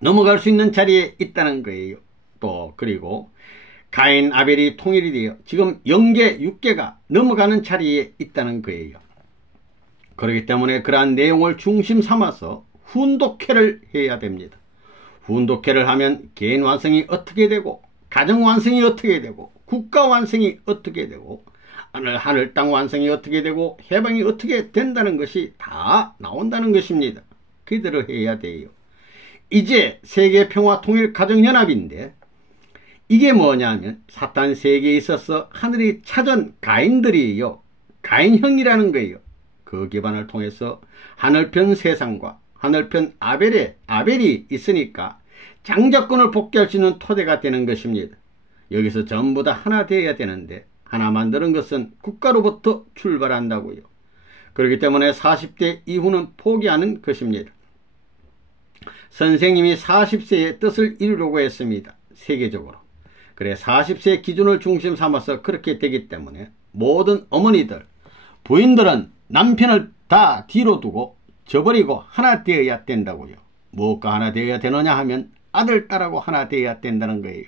넘어갈 수 있는 자리에 있다는 거예요. 또 그리고 가인 아벨이 통일이 되어 지금 영계 6계가 넘어가는 자리에 있다는 거예요. 그렇기 때문에 그러한 내용을 중심 삼아서 훈독회를 해야 됩니다. 훈독회를 하면 개인 완성이 어떻게 되고 가정 완성이 어떻게 되고 국가 완성이 어떻게 되고 하늘 땅 완성이 어떻게 되고 해방이 어떻게 된다는 것이 다 나온다는 것입니다. 그대로 해야 돼요. 이제 세계평화통일가정연합인데 이게 뭐냐면 사탄 세계에 있어서 하늘이 찾은 가인들이에요. 가인형이라는 거예요. 그 기반을 통해서 하늘편 세상과 하늘편 아벨이 있으니까 장자권을 복귀할 수 있는 토대가 되는 것입니다. 여기서 전부 다 하나 되어야 되는데 하나 만드는 것은 국가로부터 출발한다고요. 그렇기 때문에 40대 이후는 포기하는 것입니다. 선생님이 40세의 뜻을 이루려고 했습니다. 세계적으로. 그래 40세 기준을 중심 삼아서 그렇게 되기 때문에 모든 어머니들, 부인들은 남편을 다 뒤로 두고 저버리고 하나 되어야 된다고요. 무엇과 하나 되어야 되느냐 하면 아들, 딸하고 하나 되어야 된다는 거예요.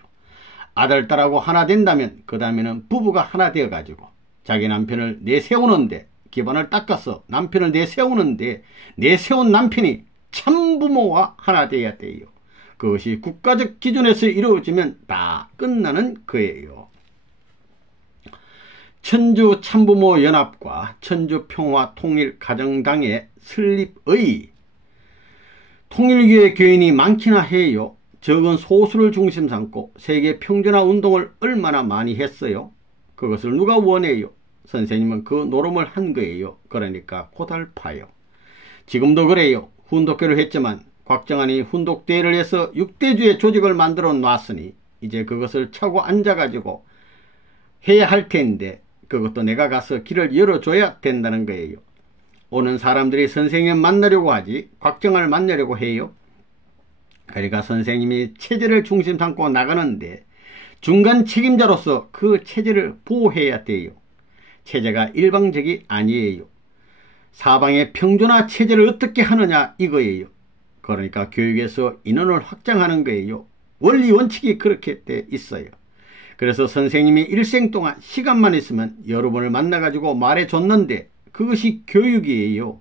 아들, 딸하고 하나 된다면 그 다음에는 부부가 하나 되어가지고 자기 남편을 내세우는데 기반을 닦아서 남편을 내세우는데 내세운 남편이 참부모와 하나 되어야 돼요. 그것이 국가적 기준에서 이루어지면 다 끝나는 거예요. 천주 참부모 연합과 천주 평화 통일 가정당의 설립의 통일교회 교인이 많기나 해요. 적은 소수를 중심 삼고 세계 평준화 운동을 얼마나 많이 했어요. 그것을 누가 원해요? 선생님은 그 노름을 한 거예요. 그러니까 고달파요. 지금도 그래요. 훈독회를 했지만 곽정환이 훈독대회를 해서 6대주의 조직을 만들어 놨으니 이제 그것을 차고 앉아가지고 해야 할 텐데 그것도 내가 가서 길을 열어줘야 된다는 거예요. 오는 사람들이 선생님 만나려고 하지 곽정환을 만나려고 해요. 그러니까 선생님이 체제를 중심 삼고 나가는데 중간 책임자로서 그 체제를 보호해야 돼요. 체제가 일방적이 아니에요. 사방의 평준화 체제를 어떻게 하느냐 이거예요. 그러니까 교육에서 인원을 확장하는 거예요. 원리 원칙이 그렇게 돼 있어요. 그래서 선생님이 일생 동안 시간만 있으면 여러분을 만나가지고 말해줬는데 그것이 교육이에요.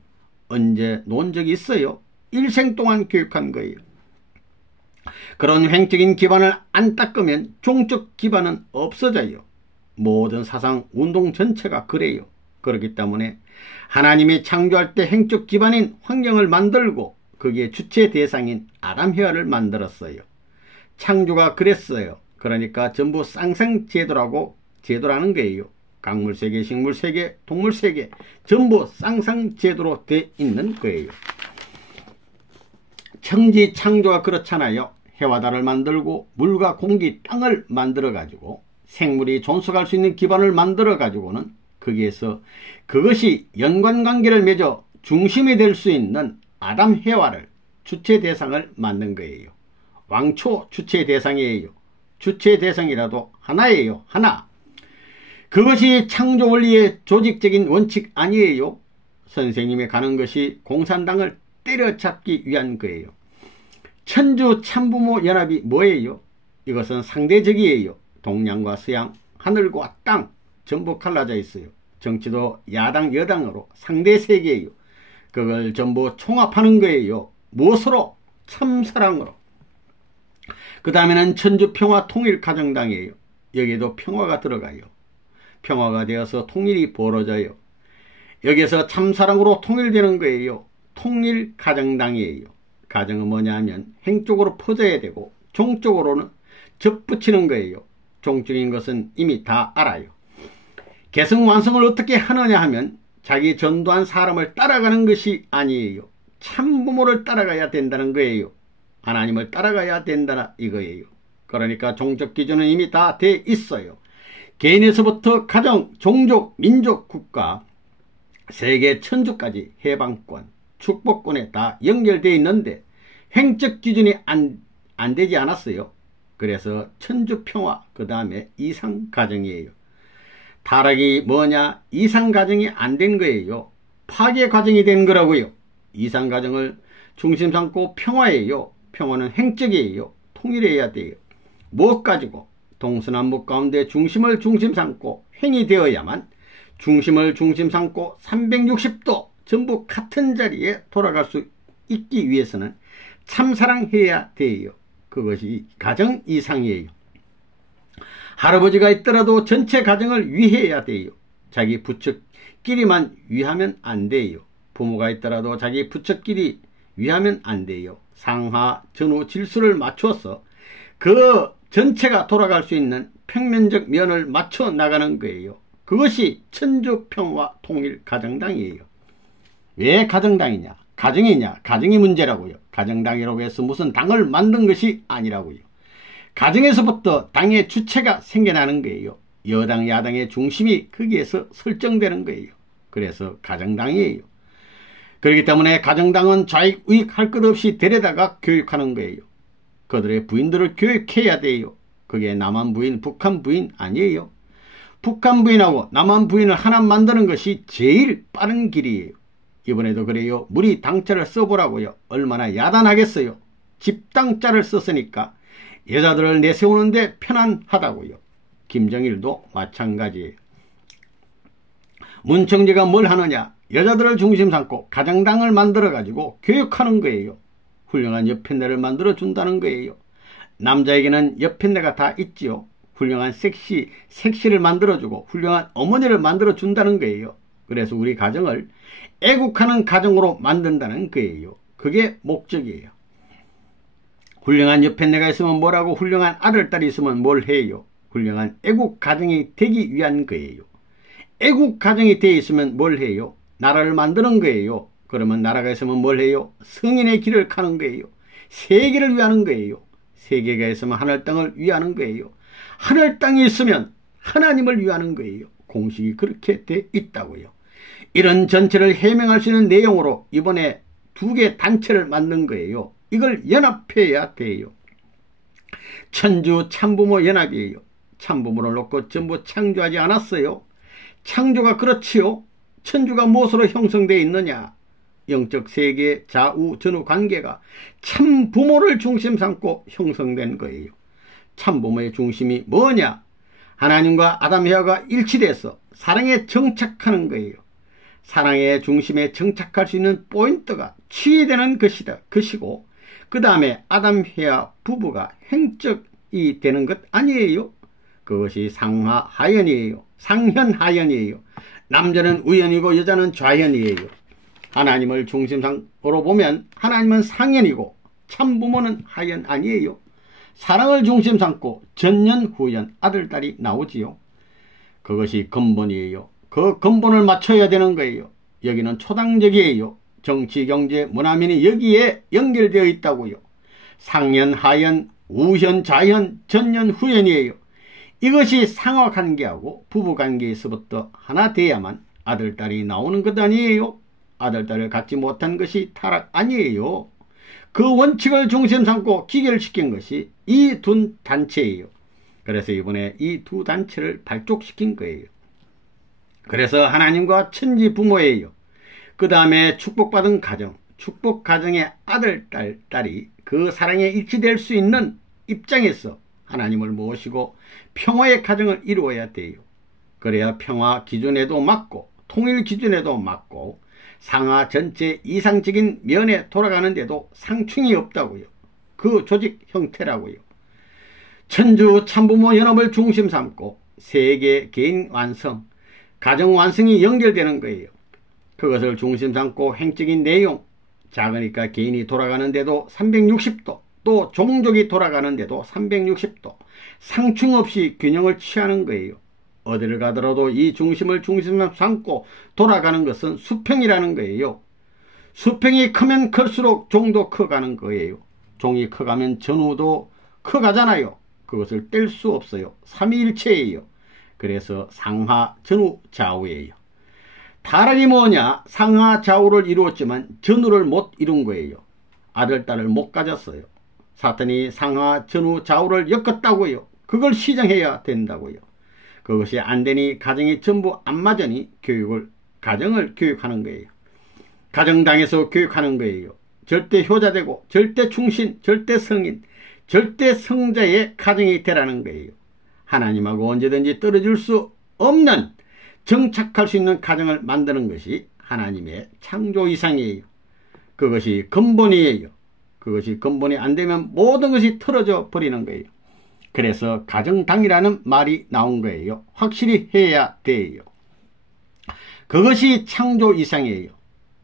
언제 논 적이 있어요? 일생 동안 교육한 거예요. 그런 횡적인 기반을 안 닦으면 종적 기반은 없어져요. 모든 사상 운동 전체가 그래요. 그렇기 때문에 하나님이 창조할 때 행적 기반인 환경을 만들고 거기에 주체 대상인 아담 해와를 만들었어요. 창조가 그랬어요. 그러니까 전부 쌍쌍제도라고 제도라는 거예요. 강물세계, 식물세계, 동물세계 전부 쌍쌍제도로 돼 있는 거예요. 천지 창조가 그렇잖아요. 해와 달을 만들고 물과 공기, 땅을 만들어 가지고 생물이 존속할 수 있는 기반을 만들어 가지고는 거기에서 그것이 연관관계를 맺어 중심이 될 수 있는 아담 해와를 주체 대상을 만든 거예요. 왕초 주체 대상이에요. 주체 대상이라도 하나예요. 하나. 그것이 창조 원리의 조직적인 원칙 아니에요. 선생님이 가는 것이 공산당을 때려잡기 위한 거예요. 천주 참부모 연합이 뭐예요? 이것은 상대적이에요. 동양과 서양, 하늘과 땅 전부 갈라져 있어요. 정치도 야당 여당으로 상대 세계예요. 그걸 전부 총합하는 거예요. 무엇으로? 참사랑으로. 그 다음에는 천주평화 통일가정당이에요. 여기에도 평화가 들어가요. 평화가 되어서 통일이 벌어져요. 여기에서 참사랑으로 통일되는 거예요. 통일가정당이에요. 가정은 뭐냐 하면 행적으로 퍼져야 되고 종적으로는 접붙이는 거예요. 종적인 것은 이미 다 알아요. 개성완성을 어떻게 하느냐 하면 자기 전도한 사람을 따라가는 것이 아니에요. 참부모를 따라가야 된다는 거예요. 하나님을 따라가야 된다 이거예요. 그러니까 종적 기준은 이미 다 돼 있어요. 개인에서부터 가정, 종족, 민족, 국가, 세계 천주까지 해방권, 축복권에 다 연결되어 있는데 행적 기준이 안 되지 않았어요. 그래서 천주평화 그 다음에 이상가정이에요. 타락이 뭐냐? 이상가정이 안 된 거예요. 파괴 과정이 된 거라고요. 이상가정을 중심 삼고 평화예요. 평화는 행적이에요. 통일해야 돼요. 무엇 가지고? 동서남북 가운데 중심을 중심 삼고 행이 되어야만 중심을 중심 삼고 360도 전부 같은 자리에 돌아갈 수 있기 위해서는 참사랑해야 돼요. 그것이 가정 이상이에요. 할아버지가 있더라도 전체 가정을 위해야 돼요. 자기 부처끼리만 위하면 안 돼요. 부모가 있더라도 자기 부처끼리 위하면 안 돼요. 상하, 전후 질서를 맞춰서 그 전체가 돌아갈 수 있는 평면적 면을 맞춰 나가는 거예요. 그것이 천주평화 통일가정당이에요. 왜 가정당이냐? 가정이냐? 가정이 문제라고요. 가정당이라고 해서 무슨 당을 만든 것이 아니라고요. 가정에서부터 당의 주체가 생겨나는 거예요. 여당, 야당의 중심이 거기에서 설정되는 거예요. 그래서 가정당이에요. 그렇기 때문에 가정당은 좌익, 우익 할 것 없이 데려다가 교육하는 거예요. 그들의 부인들을 교육해야 돼요. 그게 남한 부인, 북한 부인 아니에요. 북한 부인하고 남한 부인을 하나 만드는 것이 제일 빠른 길이에요. 이번에도 그래요. 무리 당자를 써보라고요. 얼마나 야단하겠어요. 집당자를 썼으니까 여자들을 내세우는데 편안하다고요. 김정일도 마찬가지예요. 문청지가 뭘 하느냐? 여자들을 중심 삼고 가정당을 만들어가지고 교육하는 거예요. 훌륭한 여편네를 만들어준다는 거예요. 남자에게는 여편네가 다 있지요. 훌륭한 섹시를 만들어주고 훌륭한 어머니를 만들어준다는 거예요. 그래서 우리 가정을 애국하는 가정으로 만든다는 거예요. 그게 목적이에요. 훌륭한 여편네가 있으면 뭐라고, 훌륭한 아들, 딸이 있으면 뭘 해요? 훌륭한 애국 가정이 되기 위한 거예요. 애국 가정이 되어 있으면 뭘 해요? 나라를 만드는 거예요. 그러면 나라가 있으면 뭘 해요? 성인의 길을 가는 거예요. 세계를 위하는 거예요. 세계가 있으면 하늘 땅을 위하는 거예요. 하늘 땅이 있으면 하나님을 위하는 거예요. 공식이 그렇게 돼 있다고요. 이런 전체를 해명할 수 있는 내용으로 이번에 2개 단체를 만든 거예요. 이걸 연합해야 돼요. 천주 참부모 연합이에요. 참부모를 놓고 전부 창조하지 않았어요. 창조가 그렇지요. 천주가 무엇으로 형성되어 있느냐? 영적 세계 좌우 전후 관계가 참부모를 중심 삼고 형성된 거예요. 참부모의 중심이 뭐냐? 하나님과 아담 해와가 일치돼서 사랑에 정착하는 거예요. 사랑의 중심에 정착할 수 있는 포인트가 취되는 것이고, 그 다음에 아담 해와 부부가 행적이 되는 것 아니에요. 그것이 상하하연이에요. 상현하연이에요. 남자는 우연이고 여자는 좌연이에요. 하나님을 중심으로 보면 하나님은 상현이고 참부모는 하연 아니에요. 사랑을 중심 삼고 전년 후연 아들, 딸이 나오지요. 그것이 근본이에요. 그 근본을 맞춰야 되는 거예요. 여기는 초당적이에요. 정치, 경제, 문화민이 여기에 연결되어 있다고요. 상현, 하현, 우현, 좌현, 전년, 후현이에요. 이것이 상하관계하고 부부관계에서부터 하나 돼야만 아들, 딸이 나오는 것 아니에요. 아들, 딸을 갖지 못한 것이 타락 아니에요. 그 원칙을 중심 삼고 기결시킨 것이 이 두 단체예요. 그래서 이번에 이 두 단체를 발족시킨 거예요. 그래서 하나님과 천지 부모예요. 그 다음에 축복받은 가정, 축복 가정의 아들, 딸이 그 사랑에 일치될 수 있는 입장에서 하나님을 모시고 평화의 가정을 이루어야 돼요. 그래야 평화 기준에도 맞고 통일 기준에도 맞고 상하 전체 이상적인 면에 돌아가는데도 상충이 없다고요. 그 조직 형태라고요. 천주 참부모 연합을 중심 삼고 세계 개인 완성, 가정 완성이 연결되는 거예요. 그것을 중심 삼고 행적인 내용, 작으니까 개인이 돌아가는데도 360도, 또 종족이 돌아가는데도 360도 상충 없이 균형을 취하는 거예요. 어디를 가더라도 이 중심을 중심으로 삼고 돌아가는 것은 수평이라는 거예요. 수평이 크면 클수록 종도 커가는 거예요. 종이 커가면 전후도 커가잖아요. 그것을 뗄 수 없어요. 삼위일체예요. 그래서 상하, 전후, 좌우예요. 타락이 뭐냐? 상하, 좌우를 이루었지만 전후를 못 이룬 거예요. 아들, 딸을 못 가졌어요. 사탄이 상하, 전후, 좌우를 엮었다고요. 그걸 시정해야 된다고요. 그것이 안 되니 가정이 전부 안 맞으니 가정을 교육하는 거예요. 가정당에서 교육하는 거예요. 절대 효자되고 절대 충신, 절대 성인, 절대 성자의 가정이 되라는 거예요. 하나님하고 언제든지 떨어질 수 없는, 정착할 수 있는 가정을 만드는 것이 하나님의 창조 이상이에요. 그것이 근본이에요. 그것이 근본이 안 되면 모든 것이 틀어져 버리는 거예요. 그래서 가정당이라는 말이 나온 거예요. 확실히 해야 돼요. 그것이 창조 이상이에요.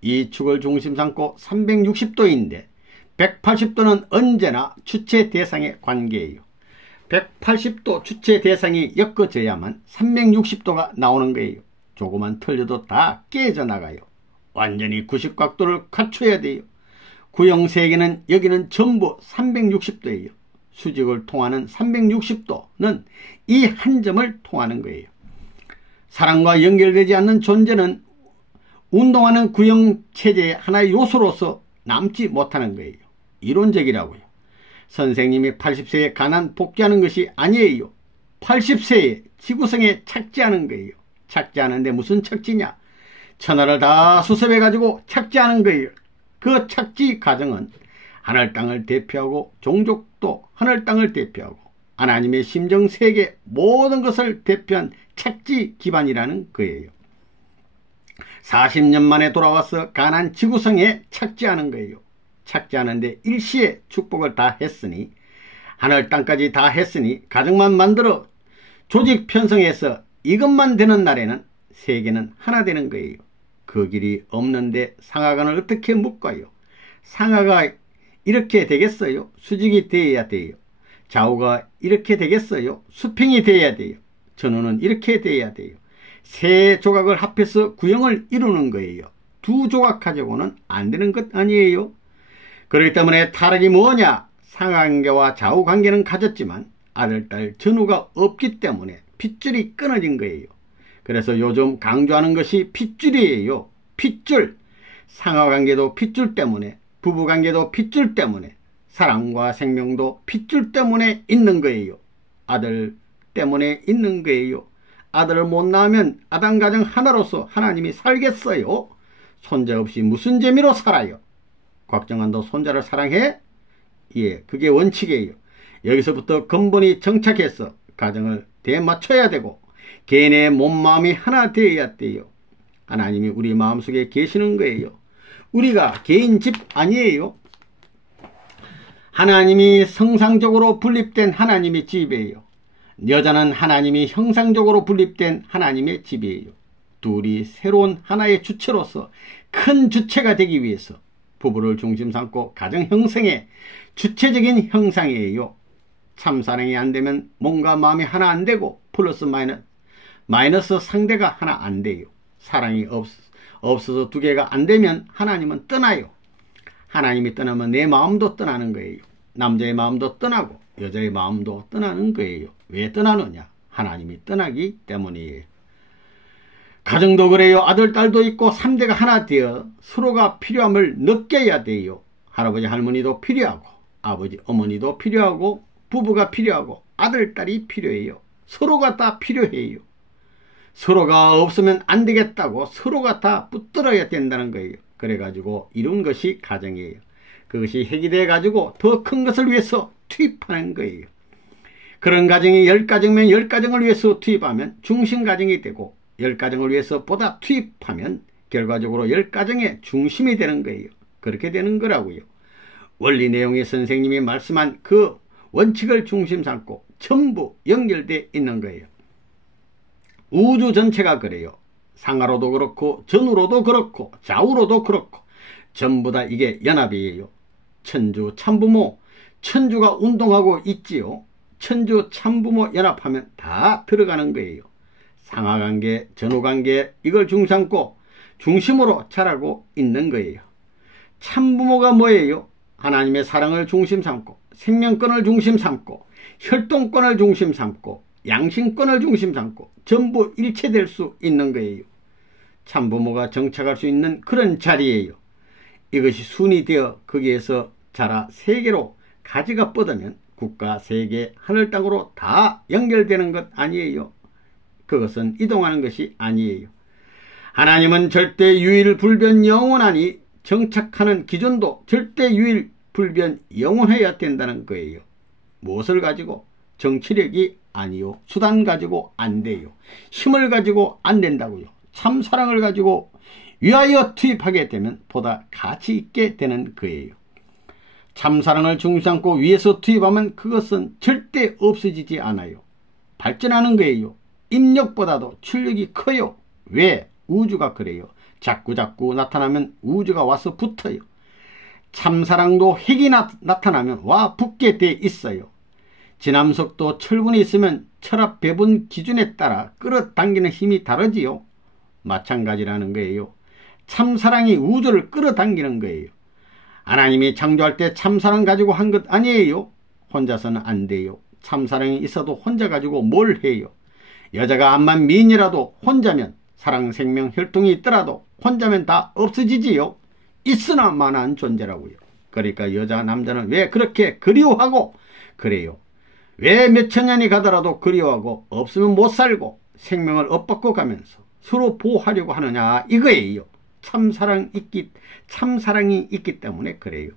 이 축을 중심 삼고 360도인데 180도는 언제나 주체 대상의 관계예요. 180도 주체 대상이 엮어져야만 360도가 나오는 거예요. 조금만 틀려도 다 깨져나가요. 완전히 90각도를 갖춰야 돼요. 구형세계는 여기는 전부 360도예요. 수직을 통하는 360도는 이 한 점을 통하는 거예요. 사랑과 연결되지 않는 존재는 운동하는 구형체제의 하나의 요소로서 남지 못하는 거예요. 이론적이라고요. 선생님이 80세에 가난 복귀하는 것이 아니에요. 80세에 지구성에 착지하는 거예요. 착지하는데 무슨 착지냐? 천하를 다 수습해가지고 착지하는 거예요. 그 착지 과정은 하늘 땅을 대표하고 종족도 하늘 땅을 대표하고 하나님의 심정세계 모든 것을 대표한 착지 기반이라는 거예요. 40년 만에 돌아와서 가나안 지구성에 착지하는 거예요. 착지하는데 일시에 축복을 다 했으니, 하늘 땅까지 다 했으니, 가정만 만들어 조직 편성해서 이것만 되는 날에는 세계는 하나 되는 거예요. 그 길이 없는데 상하간을 어떻게 묶어요? 상하가 이렇게 되겠어요? 수직이 되어야 돼요. 좌우가 이렇게 되겠어요? 수평이 되어야 돼요. 전후는 이렇게 되어야 돼요. 세 조각을 합해서 구형을 이루는 거예요. 두 조각 가지고는 안 되는 것 아니에요? 그렇기 때문에 타락이 뭐냐? 상하관계와 좌우관계는 가졌지만 아들, 딸, 전후가 없기 때문에 핏줄이 끊어진 거예요. 그래서 요즘 강조하는 것이 핏줄이에요. 핏줄. 상하관계도 핏줄 때문에, 부부관계도 핏줄 때문에, 사랑과 생명도 핏줄 때문에 있는 거예요. 아들 때문에 있는 거예요. 아들을 못 낳으면 아담 가정 하나로서 하나님이 살겠어요? 손자 없이 무슨 재미로 살아요? 곽정환도 손자를 사랑해? 예, 그게 원칙이에요. 여기서부터 근본이 정착해서 가정을 대맞춰야 되고 개인의 몸마음이 하나 되어야 돼요. 하나님이 우리 마음속에 계시는 거예요. 우리가 개인 집 아니에요. 하나님이 성상적으로 분립된 하나님의 집이에요. 여자는 하나님이 형상적으로 분립된 하나님의 집이에요. 둘이 새로운 하나의 주체로서 큰 주체가 되기 위해서 부부를 중심 삼고 가정 형성의 주체적인 형상이에요. 참사랑이 안 되면 몸과 마음이 하나 안 되고 플러스 마이너스 상대가 하나 안 돼요. 사랑이 없어서 두 개가 안 되면 하나님은 떠나요. 하나님이 떠나면 내 마음도 떠나는 거예요. 남자의 마음도 떠나고 여자의 마음도 떠나는 거예요. 왜 떠나느냐? 하나님이 떠나기 때문이에요. 가정도 그래요. 아들, 딸도 있고 3대가 하나 되어 서로가 필요함을 느껴야 돼요. 할아버지, 할머니도 필요하고 아버지, 어머니도 필요하고 부부가 필요하고 아들, 딸이 필요해요. 서로가 다 필요해요. 서로가 없으면 안 되겠다고 서로가 다 붙들어야 된다는 거예요. 그래가지고 이룬 것이 가정이에요. 그것이 핵이 돼가지고 더 큰 것을 위해서 투입하는 거예요. 그런 가정이 10가정이면 10가정을 위해서 투입하면 중심가정이 되고 10가정을 위해서 보다 투입하면 결과적으로 10가정의 중심이 되는 거예요. 그렇게 되는 거라고요. 원리 내용의 선생님이 말씀한 그 원칙을 중심 삼고 전부 연결되어 있는 거예요. 우주 전체가 그래요. 상하로도 그렇고 전후로도 그렇고 좌우로도 그렇고 전부 다 이게 연합이에요. 천주 참부모, 천주가 운동하고 있지요. 천주 참부모 연합하면 다 들어가는 거예요. 상하관계, 전후관계 이걸 중심삼고 중심으로 자라고 있는 거예요. 참부모가 뭐예요? 하나님의 사랑을 중심 삼고 생명권을 중심 삼고 혈통권을 중심 삼고 양심권을 중심 삼고 전부 일체될 수 있는 거예요. 참부모가 정착할 수 있는 그런 자리예요. 이것이 순이 되어 거기에서 자라 세계로 가지가 뻗으면 국가, 세계, 하늘, 땅으로 다 연결되는 것 아니에요. 그것은 이동하는 것이 아니에요. 하나님은 절대 유일 불변 영원하니 정착하는 기준도 절대 유일 불변 영원해야 된다는 거예요. 무엇을 가지고? 정치력이 아니요. 수단 가지고 안 돼요. 힘을 가지고 안 된다고요. 참사랑을 가지고 위하여 투입하게 되면 보다 가치 있게 되는 거예요. 참사랑을 중심 삼고 위에서 투입하면 그것은 절대 없어지지 않아요. 발전하는 거예요. 입력보다도 출력이 커요. 왜? 우주가 그래요. 자꾸 나타나면 우주가 와서 붙어요. 참사랑도 핵이 나타나면 와 붙게 돼 있어요. 진함속도 철분이 있으면 철압 배분 기준에 따라 끌어당기는 힘이 다르지요. 마찬가지라는 거예요. 참사랑이 우주를 끌어당기는 거예요. 하나님이 창조할 때 참사랑 가지고 한 것 아니에요. 혼자서는 안 돼요. 참사랑이 있어도 혼자 가지고 뭘 해요. 여자가 암만 미인이라도 혼자면 사랑, 생명, 혈통이 있더라도 혼자면 다 없어지지요. 있으나 마나한 존재라고요. 그러니까 여자, 남자는 왜 그렇게 그리워하고 그래요. 왜 몇천 년이 가더라도 그리워하고 없으면 못 살고 생명을 엇받고 가면서 서로 보호하려고 하느냐 이거예요. 참사랑이 있기 때문에 그래요.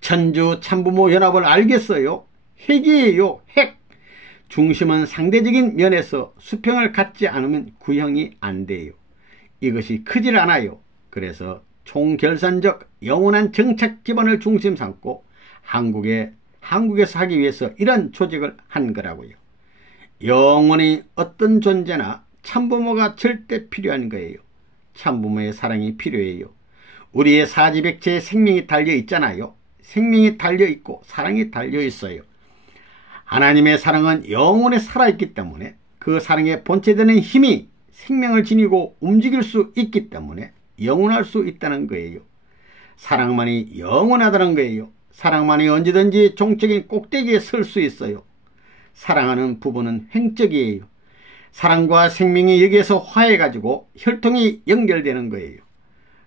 천주 참부모 연합을 알겠어요? 핵이에요. 핵. 중심은 상대적인 면에서 수평을 갖지 않으면 구형이 안 돼요. 이것이 크질 않아요. 그래서 총결산적 영원한 정착 기반을 중심 삼고 한국에서 하기 위해서 이런 조직을 한 거라고요. 영원히 어떤 존재나 참부모가 절대 필요한 거예요. 참부모의 사랑이 필요해요. 우리의 사지백체에 생명이 달려 있잖아요. 생명이 달려 있고 사랑이 달려 있어요. 하나님의 사랑은 영원히 살아있기 때문에 그 사랑의 본체되는 힘이 생명을 지니고 움직일 수 있기 때문에 영원할 수 있다는 거예요. 사랑만이 영원하다는 거예요. 사랑만이 언제든지 종적인 꼭대기에 설 수 있어요. 사랑하는 부부는 행적이에요. 사랑과 생명이 여기에서 화해가지고 혈통이 연결되는 거예요.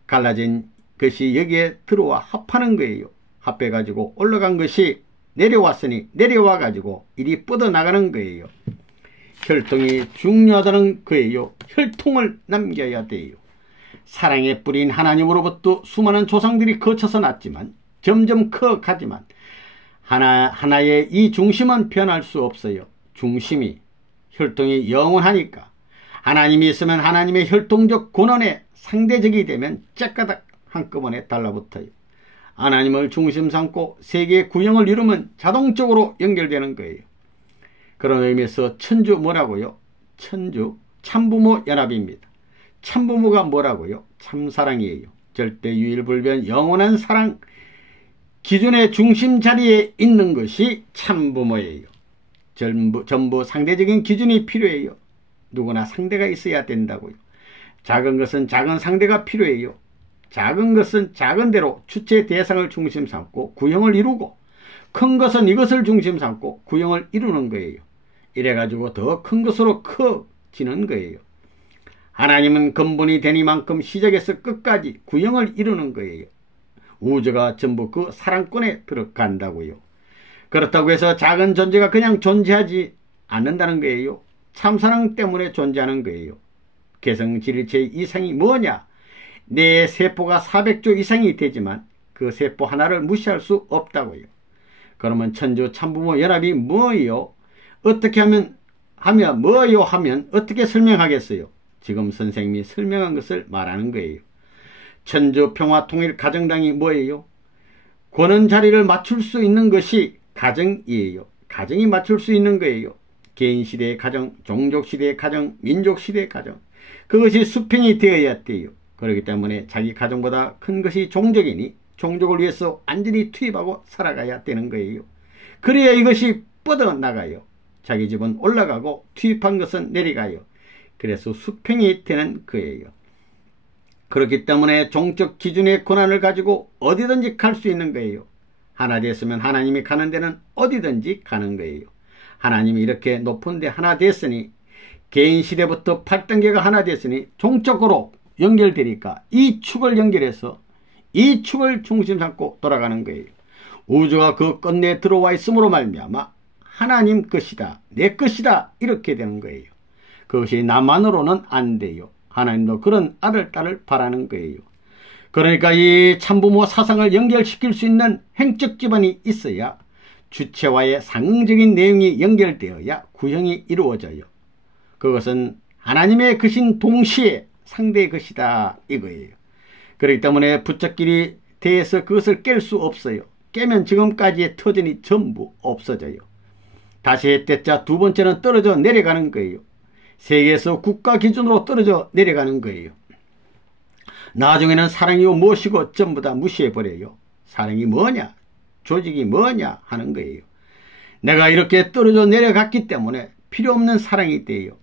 갈라진 것이 여기에 들어와 합하는 거예요. 합해가지고 올라간 것이 내려왔으니 내려와가지고 이리 뻗어나가는 거예요. 혈통이 중요하다는 거예요. 혈통을 남겨야 돼요. 사랑의 뿌린 하나님으로부터 수많은 조상들이 거쳐서 났지만 점점 커가지만 하나의 이 중심은 변할 수 없어요. 중심이 혈통이 영원하니까 하나님이 있으면 하나님의 혈통적 권원에 상대적이 되면 째까닥 한꺼번에 달라붙어요. 하나님을 중심 삼고 세계의 구형을 이루면 자동적으로 연결되는 거예요. 그런 의미에서 천주 뭐라고요? 천주 참부모 연합입니다. 참부모가 뭐라고요? 참사랑이에요. 절대 유일불변 영원한 사랑 기준의 중심 자리에 있는 것이 참부모예요. 전부 상대적인 기준이 필요해요. 누구나 상대가 있어야 된다고요. 작은 것은 작은 상대가 필요해요. 작은 것은 작은 대로 주체 대상을 중심 삼고 구형을 이루고 큰 것은 이것을 중심 삼고 구형을 이루는 거예요. 이래가지고 더 큰 것으로 커지는 거예요. 하나님은 근본이 되니만큼 시작에서 끝까지 구형을 이루는 거예요. 우주가 전부 그 사랑권에 들어간다고요. 그렇다고 해서 작은 존재가 그냥 존재하지 않는다는 거예요. 참사랑 때문에 존재하는 거예요. 개성질일체의 이상이 뭐냐? 내 세포가 400조 이상이 되지만 그 세포 하나를 무시할 수 없다고요. 그러면 천주 참부모 연합이 뭐요? 어떻게 하면 뭐요 하면 어떻게 설명하겠어요? 지금 선생님이 설명한 것을 말하는 거예요. 천주 평화통일 가정당이 뭐예요? 권한 자리를 맞출 수 있는 것이 가정이에요. 가정이 맞출 수 있는 거예요. 개인시대의 가정, 종족시대의 가정, 민족시대의 가정. 그것이 수평이 되어야 돼요. 그렇기 때문에 자기 가정보다 큰 것이 종족이니 종족을 위해서 완전히 투입하고 살아가야 되는 거예요. 그래야 이것이 뻗어나가요. 자기 집은 올라가고 투입한 것은 내려가요. 그래서 수평이 되는 거예요. 그렇기 때문에 종적 기준의 권한을 가지고 어디든지 갈 수 있는 거예요. 하나 됐으면 하나님이 가는 데는 어디든지 가는 거예요. 하나님이 이렇게 높은 데 하나 됐으니 개인 시대부터 8단계가 하나 됐으니 종적으로 연결되니까 이 축을 연결해서 이 축을 중심 삼고 돌아가는 거예요. 우주가 그 끝내 들어와 있음으로 말미암아 하나님 것이다, 내 것이다 이렇게 되는 거예요. 그것이 나만으로는 안 돼요. 하나님도 그런 아들, 딸을 바라는 거예요. 그러니까 이 참부모 사상을 연결시킬 수 있는 행적 기반이 있어야 주체와의 상징적인 내용이 연결되어야 구형이 이루어져요. 그것은 하나님의 것인 동시에 상대의 것이다 이거예요. 그렇기 때문에 부처끼리 대해서 그것을 깰 수 없어요. 깨면 지금까지의 터전이 전부 없어져요. 다시 때자 두 번째는 떨어져 내려가는 거예요. 세계에서 국가 기준으로 떨어져 내려가는 거예요. 나중에는 사랑이요 무엇이고 전부 다 무시해버려요. 사랑이 뭐냐? 조직이 뭐냐? 하는 거예요. 내가 이렇게 떨어져 내려갔기 때문에 필요 없는 사랑이 돼요.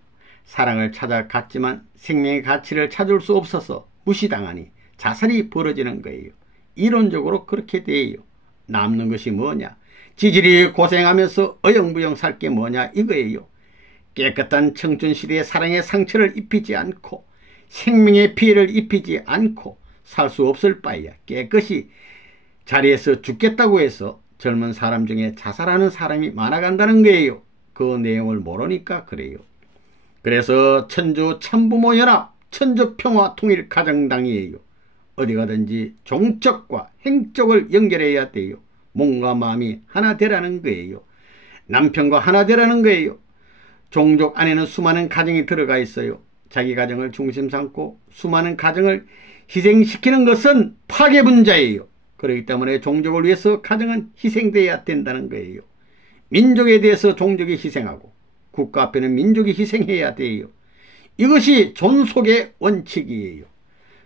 사랑을 찾아갔지만 생명의 가치를 찾을 수 없어서 무시당하니 자살이 벌어지는 거예요. 이론적으로 그렇게 돼요. 남는 것이 뭐냐? 지질이 고생하면서 어영부영 살 게 뭐냐 이거예요. 깨끗한 청춘시대의 사랑의 상처를 입히지 않고 생명의 피해를 입히지 않고 살 수 없을 바에야 깨끗이 자리에서 죽겠다고 해서 젊은 사람 중에 자살하는 사람이 많아간다는 거예요. 그 내용을 모르니까 그래요. 그래서 천주 참부모 연합, 천주 평화 통일 가정당이에요. 어디 가든지 종적과 행적을 연결해야 돼요. 몸과 마음이 하나 되라는 거예요. 남편과 하나 되라는 거예요. 종족 안에는 수많은 가정이 들어가 있어요. 자기 가정을 중심 삼고 수많은 가정을 희생시키는 것은 파괴분자예요. 그렇기 때문에 종족을 위해서 가정은 희생되어야 된다는 거예요. 민족에 대해서 종족이 희생하고 국가 앞에는 민족이 희생해야 돼요. 이것이 존속의 원칙이에요.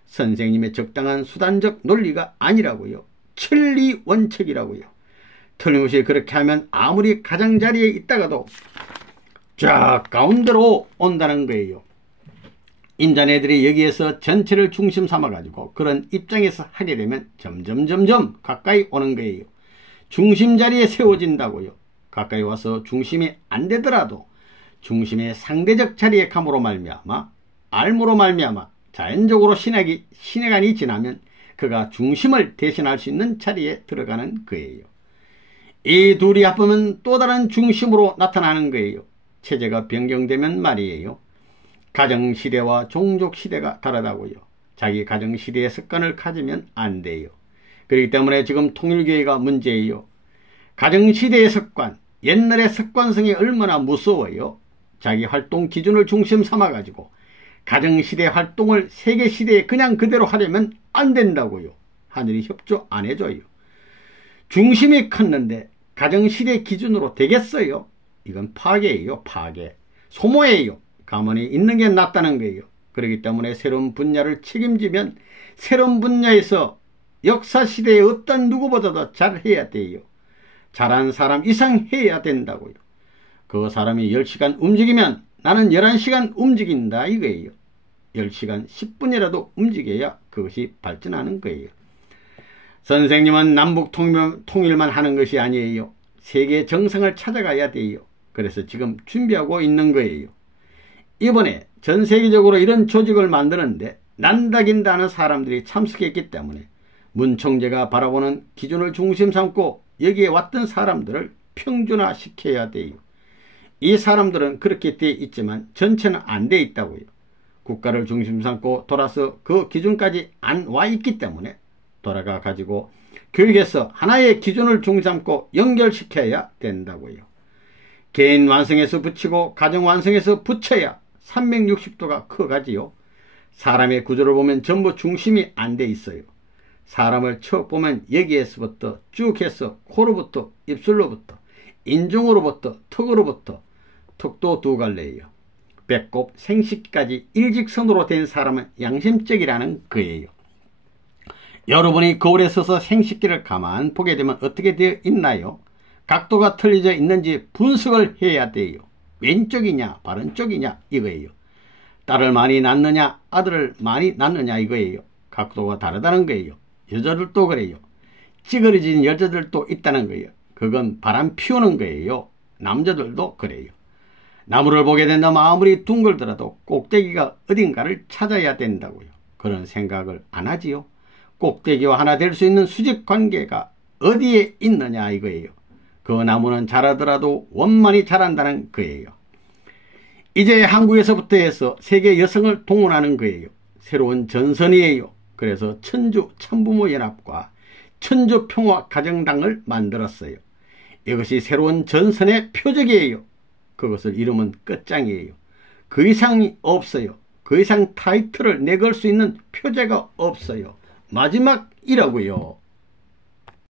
선생님의 적당한 수단적 논리가 아니라고요. 천리 원칙이라고요. 틀림없이 그렇게 하면 아무리 가장자리에 있다가도 쫙 가운데로 온다는 거예요. 임자네들이 여기에서 전체를 중심 삼아가지고 그런 입장에서 하게 되면 점점 가까이 오는 거예요. 중심 자리에 세워진다고요. 가까이 와서 중심이 안 되더라도 중심의 상대적 자리에 감으로 말미암아 알무로 말미암아 자연적으로 신해간이 지나면 그가 중심을 대신할 수 있는 자리에 들어가는 거예요. 이 둘이 합하면 또 다른 중심으로 나타나는 거예요. 체제가 변경되면 말이에요. 가정시대와 종족시대가 다르다고요. 자기 가정시대의 습관을 가지면 안 돼요. 그렇기 때문에 지금 통일교회가 문제예요. 가정시대의 습관, 옛날의 습관성이 얼마나 무서워요. 자기 활동 기준을 중심 삼아가지고 가정시대 활동을 세계시대에 그냥 그대로 하려면 안 된다고요. 하늘이 협조 안 해줘요. 중심이 컸는데 가정시대 기준으로 되겠어요? 이건 파괴예요. 파괴. 소모예요. 가만히 있는 게 낫다는 거예요. 그렇기 때문에 새로운 분야를 책임지면 새로운 분야에서 역사시대의 어떤 누구보다도 잘해야 돼요. 잘한 사람 이상 해야 된다고요. 그 사람이 10시간 움직이면 나는 11시간 움직인다 이거예요. 10시간 10분이라도 움직여야 그것이 발전하는 거예요. 선생님은 남북 통일만 하는 것이 아니에요. 세계 정상을 찾아가야 돼요. 그래서 지금 준비하고 있는 거예요. 이번에 전 세계적으로 이런 조직을 만드는데 난다긴다 하는 사람들이 참석했기 때문에 문 총재가 바라보는 기준을 중심 삼고 여기에 왔던 사람들을 평준화시켜야 돼요. 이 사람들은 그렇게 돼 있지만 전체는 안 돼 있다고요. 국가를 중심 삼고 돌아서 그 기준까지 안 와 있기 때문에 돌아가 가지고 교육에서 하나의 기준을 중심 삼고 연결시켜야 된다고요. 개인 완성에서 붙이고 가정 완성에서 붙여야 360도가 커가지요. 사람의 구조를 보면 전부 중심이 안 돼 있어요. 사람을 쳐 보면 여기에서부터 쭉 해서 코로부터 입술로부터 인중으로부터 턱으로부터 턱도 두 갈래예요. 배꼽 생식까지 일직선으로 된 사람은 양심적이라는 거예요. 여러분이 거울에 서서 생식기를 가만 보게 되면 어떻게 되어 있나요? 각도가 틀려져 있는지 분석을 해야 돼요. 왼쪽이냐 바른쪽이냐 이거예요. 딸을 많이 낳느냐 아들을 많이 낳느냐 이거예요. 각도가 다르다는 거예요. 여자들도 그래요. 찌그러진 여자들도 있다는 거예요. 그건 바람 피우는 거예요. 남자들도 그래요. 나무를 보게 된다면 아무리 둥글더라도 꼭대기가 어딘가를 찾아야 된다고요. 그런 생각을 안 하지요. 꼭대기와 하나 될 수 있는 수직 관계가 어디에 있느냐 이거예요. 그 나무는 자라더라도 원만히 자란다는 거예요. 이제 한국에서부터 해서 세계 여성을 동원하는 거예요. 새로운 전선이에요. 그래서 천주 참부모연합과 천주평화가정당을 만들었어요. 이것이 새로운 전선의 표적이에요. 그것을 이름은 끝장이에요. 그 이상이 없어요. 그 이상 타이틀을 내걸 수 있는 표제가 없어요. 마지막이라고요.